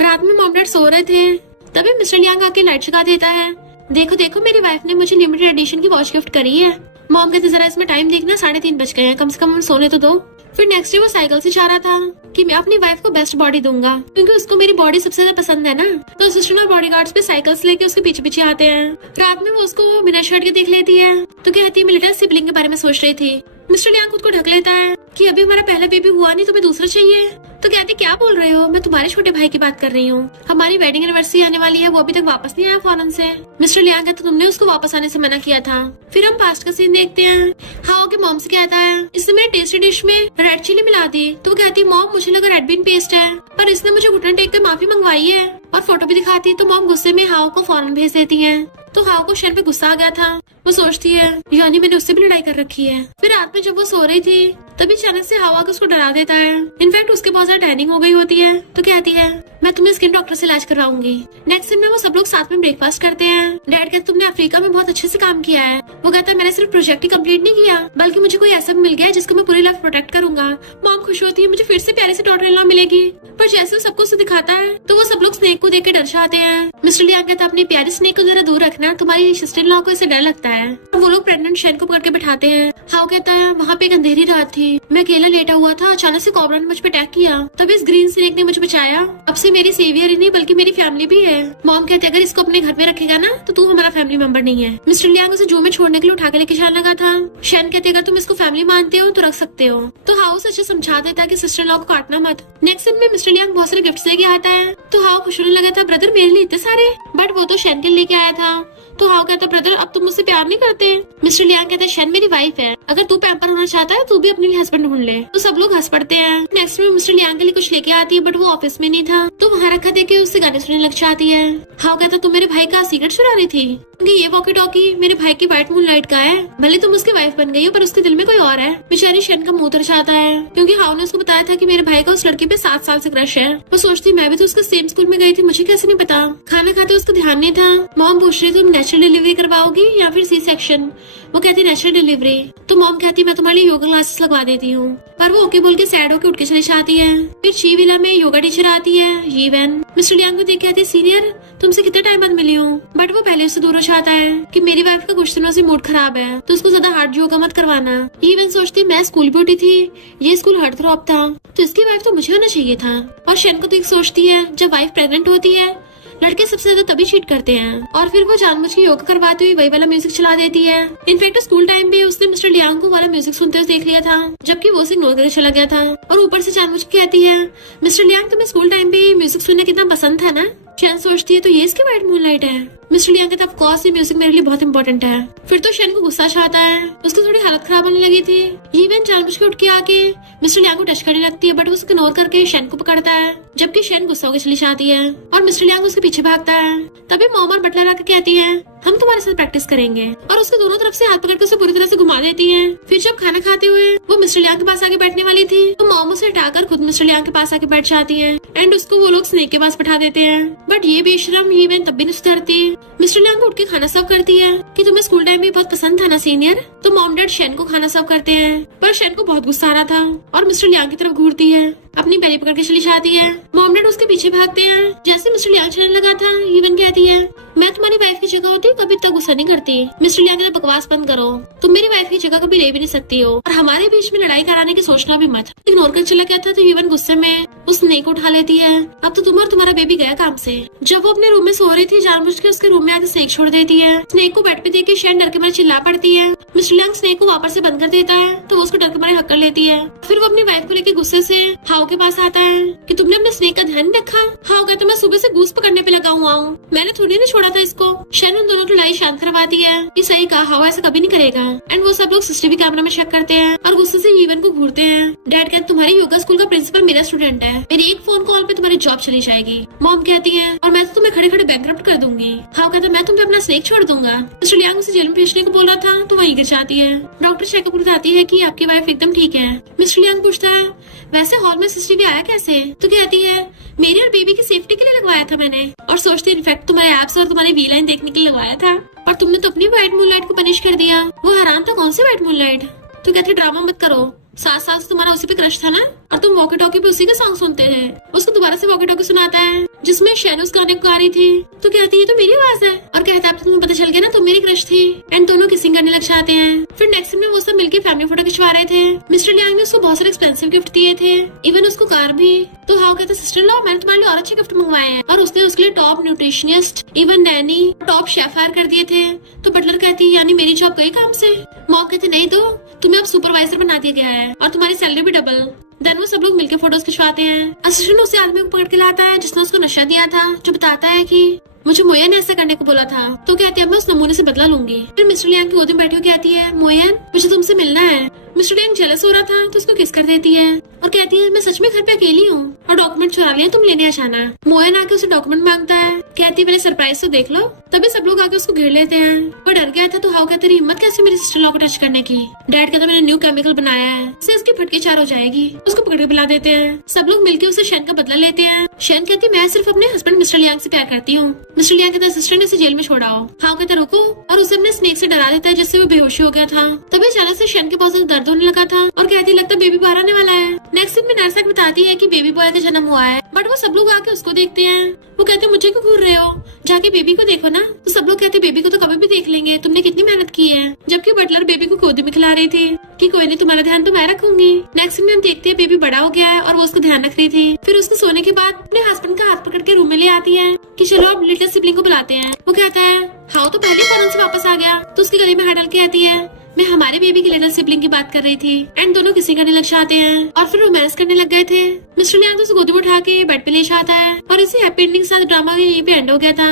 रात में मॉम डैड सो रहे थे, तभी मिस्टर लियांग आके लाइट जगा देता है। देखो देखो मेरी वाइफ ने मुझे लिमिटेड एडिशन की वॉच गिफ्ट करी है। मॉम कहते जरा इसमें टाइम देखना, 3:30 बज गए हैं, कम से कम सोने तो दो। फिर नेक्स्ट डे वो साइकिल से जा रहा था कि मैं अपनी वाइफ को बेस्ट बॉडी दूंगा, क्योंकि उसको मेरी बॉडी सबसे ज्यादा पसंद है ना। तो असिस्टेंट और बॉडीगार्ड्स पे साइकिल्स लेके उसके पीछे पीछे आते हैं। रात में वो उसको बिना शर्ट के देख लेती है, तो कहती है मैं लिटिल सिबलिंग के बारे में सोच रही थी। मिस्टर लियांग खुद को ढक लेता है कि अभी हमारा पहला बेबी हुआ नहीं, तुम्हें दूसरा चाहिए। तो कहती क्या बोल रहे हो, मैं तुम्हारे छोटे भाई की बात कर रही हूँ, हमारी वेडिंग एनिवर्सरी आने वाली है, वो अभी तक वापस नहीं आया फॉरेन से। मिस्टर लियांग कहता तुमने उसको वापस आने से मना किया था। फिर हम पास्ट का सीन देखते हैं। हाँ ओके, मॉम से कहता है इसने मेरे टेस्टी डिश में रेड चिली मिला दी। तो वो कहती मॉम मुझे लगा रेड बीन पेस्ट है, पर इसने मुझे घुटना टेक कर माफी मंगवाई है और फोटो भी दिखाती। तो मॉम गुस्से में हाओ को फॉरेन भेज देती है। तो हाओ को शेन पे गुस्सा आ गया था, वो सोचती है यानी मैंने उससे भी लड़ाई कर रखी है। फिर रात में जब वो सो रही थी तभी अचानक से हाओ आकर उसको डरा देता है। इनफैक्ट उसके बहुत ज्यादा टैनिंग हो गई होती है, तो कहती है मैं तुम्हें स्किन डॉक्टर से इलाज करवाऊंगी। नेक्स्ट दिन में वो सब लोग साथ में ब्रेकफास्ट करते हैं। डैड कहते तुमने अफ्रीका में बहुत अच्छे से काम किया है। वो कहता है मैंने सिर्फ प्रोजेक्ट ही कंप्लीट नहीं किया, बल्कि मुझे कोई ऐसा मिल गया जिसको मैं पूरी लाइफ प्रोटेक्ट करूंगा। मॉम खुश होती है, मुझे फिर से प्यारी सी डॉटर इन लॉ मिलेगी। पर जैसे वो सबको उसे दिखाता है तो वो सब लोग स्नेक को देख के डर जाते हैं। मिस्टर लियांग कहता है अपनी प्यारी स्नेक को जरा दूर रखना, तुम्हारी सिस्टर इन लॉ को इसे डर लगता है। वो लोग प्रेग्नेंट शेन को पकड़ के बैठाते हैं। हाओ कहता है वहाँ पे एक अंधेरी रात थी, मैं अकेला लेटा हुआ था, अचानक से कोबरा ने मुझ पे अटैक किया, तभी इस ग्रीन स्नेक ने मुझे बचाया। अब से मेरी सेवियर ही नहीं बल्कि मेरी फैमिली भी है। मॉम कहते अगर इसको अपने घर में रखेगा ना तो तू हमारा फैमिली मेंबर नहीं है। मिस्टर लियांग उसे जू में छोड़ने के लिए उठा के लेके जाने लगा था। शेन कहते अगर तुम इसको फैमिली मानते हो तो रख सकते हो। तो हाउ सच समझा देता है कि सिस्टर लॉ को काटना मत। नेक्स्ट दिन में मिस्टर लियांग बहुत सारे गिफ्ट लेके आता है, तो हाउ खुश होने लगा था, ब्रदर मेरे लिए इतने सारे, बट वो तो शेन के लेके आया था। तो हाउ कहता ब्रदर अब तुम मुझसे प्यार नहीं करते। मिस्टर लियांग कहता शेन मेरी वाइफ है, अगर तू पैम्पर होना चाहता है तू भी अपने लिए हस्बैंड ढूंढ ले। तो सब लोग हंस पड़ते हैं। नेक्स्ट में मिस्टर लियांग के लिए कुछ लेके आती है, बट वो ऑफिस में नहीं था, तो वहाँ रखा देख के उससे गाने सुनने लग जाती है। हाउ कहता तुम मेरे भाई का सीक्रेट चुरा रही थी, क्योंकि ये वॉकी टॉकी मेरे भाई की व्हाइट मून लाइट का है। भले तुम उसकी वाइफ बन गई हो पर उसके दिल में कोई और है। बेचारी शेन का मुंह उतर जाता है, क्योंकि हाउ ने उसको बताया था कि मेरे भाई का उस लड़की पे 7 साल से क्रश है। वो सोचती मैं भी तो उसका सेम स्कूल में गई थी, मुझे कैसे नहीं पता। खाना खाते उसका ध्यान नहीं था। मॉम पूछ रही तुम नेचुरल डिलीवरी करवाओगी या फिर सी सेक्शन। वो कहती नेचुरल डिलीवरी। तो मॉम कहती मैं तुम्हारे लिए योगा क्लासेस लगवा देती हूँ, पर वो ओके बोल के सैड होकर उठ के चली जाती है। फिर शी विला में योगा टीचर आती है यीवेन। मिस्टर लियांग को देख कहती सीनियर तुमसे कितने टाइम बाद मिली हूँ, बट वो पहले उससे दूर हो जाता है कि मेरी वाइफ का कुछ दिनों से मूड खराब है, तो उसको ज्यादा हार्ड योगा मत करवाना। यीवेन सोचती मैं स्कूल भी उठी थी, ये स्कूल हार्ड थ्रॉप था, तो इसकी वाइफ तो मुझे होना चाहिए था। और शेन को तो एक सोचती है जब वाइफ प्रेग्नेंट होती है लड़के सबसे ज्यादा तभी चीट करते हैं, और फिर वो जानबूझ के योगा करवाते हुए वही वाला म्यूजिक चला देती है। इनफैक्ट स्कूल टाइम पे उसने मिस्टर लियांग को वाला म्यूजिक सुनते हुए देख लिया था, जबकि वो उसे इग्नोर करके चला गया था। और ऊपर से जानबूझ के कहती है मिस्टर लियांग तुम्हें स्कूल टाइम पे म्यूजिक सुनना कितना पसंद था ना। शेन सोचती है तो ये इसकी व्हाइट मून लाइट है। मिस्टर लियांग कहता है ऑफ कोर्स ये म्यूजिक मेरे लिए बहुत इंपॉर्टेंट है। फिर तो शेन को गुस्सा आता है, उसकी थोड़ी हालत खराब होने लगी थी। इवन जानबूझ के उठ के आके मिस्टर लियांग को टच करने लगती है, बट उसको इग्नोर करके शेन को पकड़ता है, जबकि शेन गुस्सा होकर चली जाती है और मिस्टर लियांग उसके पीछे भागता है। तभी मॉम और बटलर आके कहती है हम तुम्हारे साथ प्रैक्टिस करेंगे, और उसके दोनों तरफ से हाथ पकड़कर उसे पूरी तरह से घुमा देती है। फिर जब खाना खाते हुए वो मिस्टर लियांग के पास आके बैठने वाली थी, तो मॉम उसे हटाकर खुद मिस्टर लियांग के पास आके बैठ जाती है, एंड उसको वो लोग स्नेक के पास बैठा देते हैं। बट ये बेशरम यीवेन तब भी नहीं सुधरती। मिस्टर लियांग उठ के खाना सर्व करती है कि तुम्हें स्कूल टाइम में बहुत पसंद था ना सीनियर। तो मॉम डैड शेन को खाना सर्व करते हैं, पर शेन को बहुत गुस्सा आ रहा था और मिस्टर लियांग की तरफ घूरती है, अपनी बेली पकड़ के चली जाती है। मॉम डैड उसके पीछे भागते हैं। जैसे मिस्टर लियांग चलने लगा था यीवेन कहती है मैं तुम्हारी वाइफ की जगह होती कभी इतना गुस्सा नहीं करती। मिस्टर लियांग कहता बकवास बंद करो, तुम मेरी वाइफ की जगह कभी ले भी नहीं सकती हो, और हमारे बीच में लड़ाई कराने की सोचना भी मत। इग्नोर कर चला गया था तो यीवेन गुस्से में उस स्नेक को उठा लेती है। अब तो तुम और तुम्हारा बेबी गया काम से। जब वो अपने रूम में सो रही थी, जानबूझ के उसके रूम में आके स्नेक छोड़ देती है। स्नेक को बेड पे देख के शैन डर के मारे चिल्ला पड़ती है। मिस्टर लियांग स्नेक को वापस से बंद कर देता है तो वो उसको डर के मारे हक कर लेती है। फिर वो अपनी वाइफ को लेके गुस्से से हाउ के पास आता है कि तुमने अपने स्नेक का ध्यान नहीं रखा। हाउ कहता मैं सुबह से गूस पकड़ने पे लगा हुआ हूँ, मैंने थोड़ी नहीं छोड़ा था इसको। शैन उन दोनों की लड़ाई शांत करवाती है कि सही कहा, हाउ ऐसा कभी नहीं करेगा। एंड वो सब लोग सीसीटीवी कैमरा में चेक करते हैं और गुस्से से ईवन को घूरते हैं। डैड कहते तुम्हारी योगा स्कूल का प्रिंसिपल मेरा स्टूडेंट है, मेरी एक फोन कॉल पे तुम्हारी जॉब चली जाएगी। मॉम कहती है और मैं तो तुम्हें खड़े खड़े बैंकरप्ट कर दूंगी। हाउ कहता मैं तुम पे अपना स्नेक छोड़ दूंगा। मिस्टर लियांग उसे जेल में भेजने को बोल रहा था तो वहीं गिर जाती है। डॉक्टर चेकअप बताती है कि आपकी वाइफ एकदम ठीक है। मिस्टर लियांग पूछता है वैसे हॉल में सीसीटीवी आया कैसे? तो कहती है मेरी और बेबी की सेफ्टी के लिए लगवाया था मैंने, और सोचती इनफैक्ट तुम्हारे एब्स और तुम्हारी वी लाइन देखने के लिए लगवाया था, और तुमने तो अपनी व्हाइट मूनलाइट को पनिश कर दिया। वो हैरान था कौन सी व्हाइट मूनलाइट? तो कहते ड्रामा मत करो, 7 साल से तुम्हारा उसी पे क्रश था ना, और तुम वॉकी टॉकी पे उसी का सॉन्ग सुनते थे। उसको दोबारा से वॉकी टॉकी सुनाता है जिसमें शैन उस गाने को गा रही थी। तो कहती है तो मेरी आवाज है, और कहता है तुम्हें पता चल गया ना तुम मेरी क्रश थी। एंड दोनों किसिंग करने लग जाते हैं। फिर नेक्स्ट में वो सब मिलकर फैमिली फोटो खिंचवा रहे थे। मिस्टर लियांग ने उसको बहुत सारे एक्सपेंसिव गिफ्ट दिए थे, इवन उसको कार भी। तो हाउ कहता सिस्टर लॉ मैंने तुम्हारे लिए और अच्छे गिफ्ट मंगवाए हैं, और उसने उसके लिए top nutritionist, even nanny, top chef hire कर दिए थे। तो बटलर कहती है यानी मेरी जॉब गई काम से? मॉम कहती नहीं तो तुम्हें अब सुपरवाइजर बना दिया गया है और तुम्हारी सैलरी भी डबल। देन वो सब लोग मिलकर फोटोज खिंचवाते हैं। असिस्टेंट उसे आदमी को पकड़ के लाता है जिसने उसको नशा दिया था, जो बताता है कि मुझे मोयन ने ऐसा करने को बोला था। तो कहती है मैं उस नमूने से बदला लूंगी। फिर मिस्टर लियांग की गोदी में बैठी हुई कहती है मोयन मुझे तुमसे मिलना है। मिस्टर लियांग जेलस हो रहा था तो उसको किस कर देती है और कहती है मैं सच में घर पे अकेली हूँ और डॉक्यूमेंट चुरा लिया, तुम लेने आ जाना। मोयन आके उसे डॉक्यूमेंट मांगता है, कहती है मेरे सरप्राइज तो देख लो। तभी सब लोग आके उसको घेर लेते हैं। वो डर गया था तो हाउ कहते हिम्मत कैसे मेरी सिस्टर लॉ को टच करने की। डैड कहता मैंने न्यू केमिकल बनाया है, इससे उसकी फटकी चार हो जाएगी। उसको पकड़ के बुला देते हैं। सब लोग मिलकर उसे शैन का बदला लेते हैं। शैन कहती मैं सिर्फ अपने हस्बैंड मिस्टर लियांग से प्यार करती हूँ। मिस्टर लियांग कहता सिस्टर ने इसे जेल में छोड़ाओ। हाउ कहता रुको, और उसे अपने स्नेक से डरा देता है जिससे वो बेहोशी हो गया था। तभी अचानक से शैन के बहुत ज्यादा दर्द होने लगा था और कहती लगता बेबी बाहर आने वाला है। नेक्स्ट सीन में नर्स बताती है कि बेबी बॉय का जन्म हुआ है, बट वो सब लोग आके उसको देखते हैं। वो कहते मुझे क्यों घूर रहे हो, जाके बेबी को देखो ना। तो सब लोग कहते बेबी को तो कभी भी देख लेंगे, तुमने कितनी मेहनत की है। जबकि बटलर बेबी को गोदी में खिला रही थी कि कोई नहीं तुम्हारा ध्यान तो मैं रखूंगी। नेक्स्ट सीन में हम देखते हैं बेबी बड़ा हो गया है और वो उसका ध्यान रख रही थी। फिर उसके सोने के बाद अपने हस्बैंड का हाथ पकड़ के रूम में ले आती है कि चलो अब लिटिल सिबलिंग को बुलाते हैं। वो कहता है हाउ तो पहले फौरन से वापस आ गया। तो उसके गले में हाथ डाल के आती है मैं हमारे बेबी की लिटिल सिबलिंग की बात कर रही थी। एंड दोनों किसी करने लग जाते हैं और फिर रोमांस करने लग गए थे। मिस्टर लियांग तो उसे गोदी में उठा के बेड पे ले जाता है और इसी हैप्पी एंडिंग के साथ ड्रामा यहीं पे एंड हो गया था।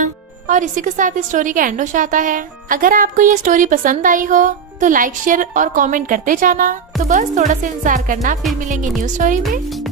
और इसी के साथ इस स्टोरी का एंड हो जाता है। अगर आपको ये स्टोरी पसंद आई हो तो लाइक शेयर और कमेंट करते जाना। तो बस थोड़ा सा इंतजार करना, फिर मिलेंगे न्यू स्टोरी में।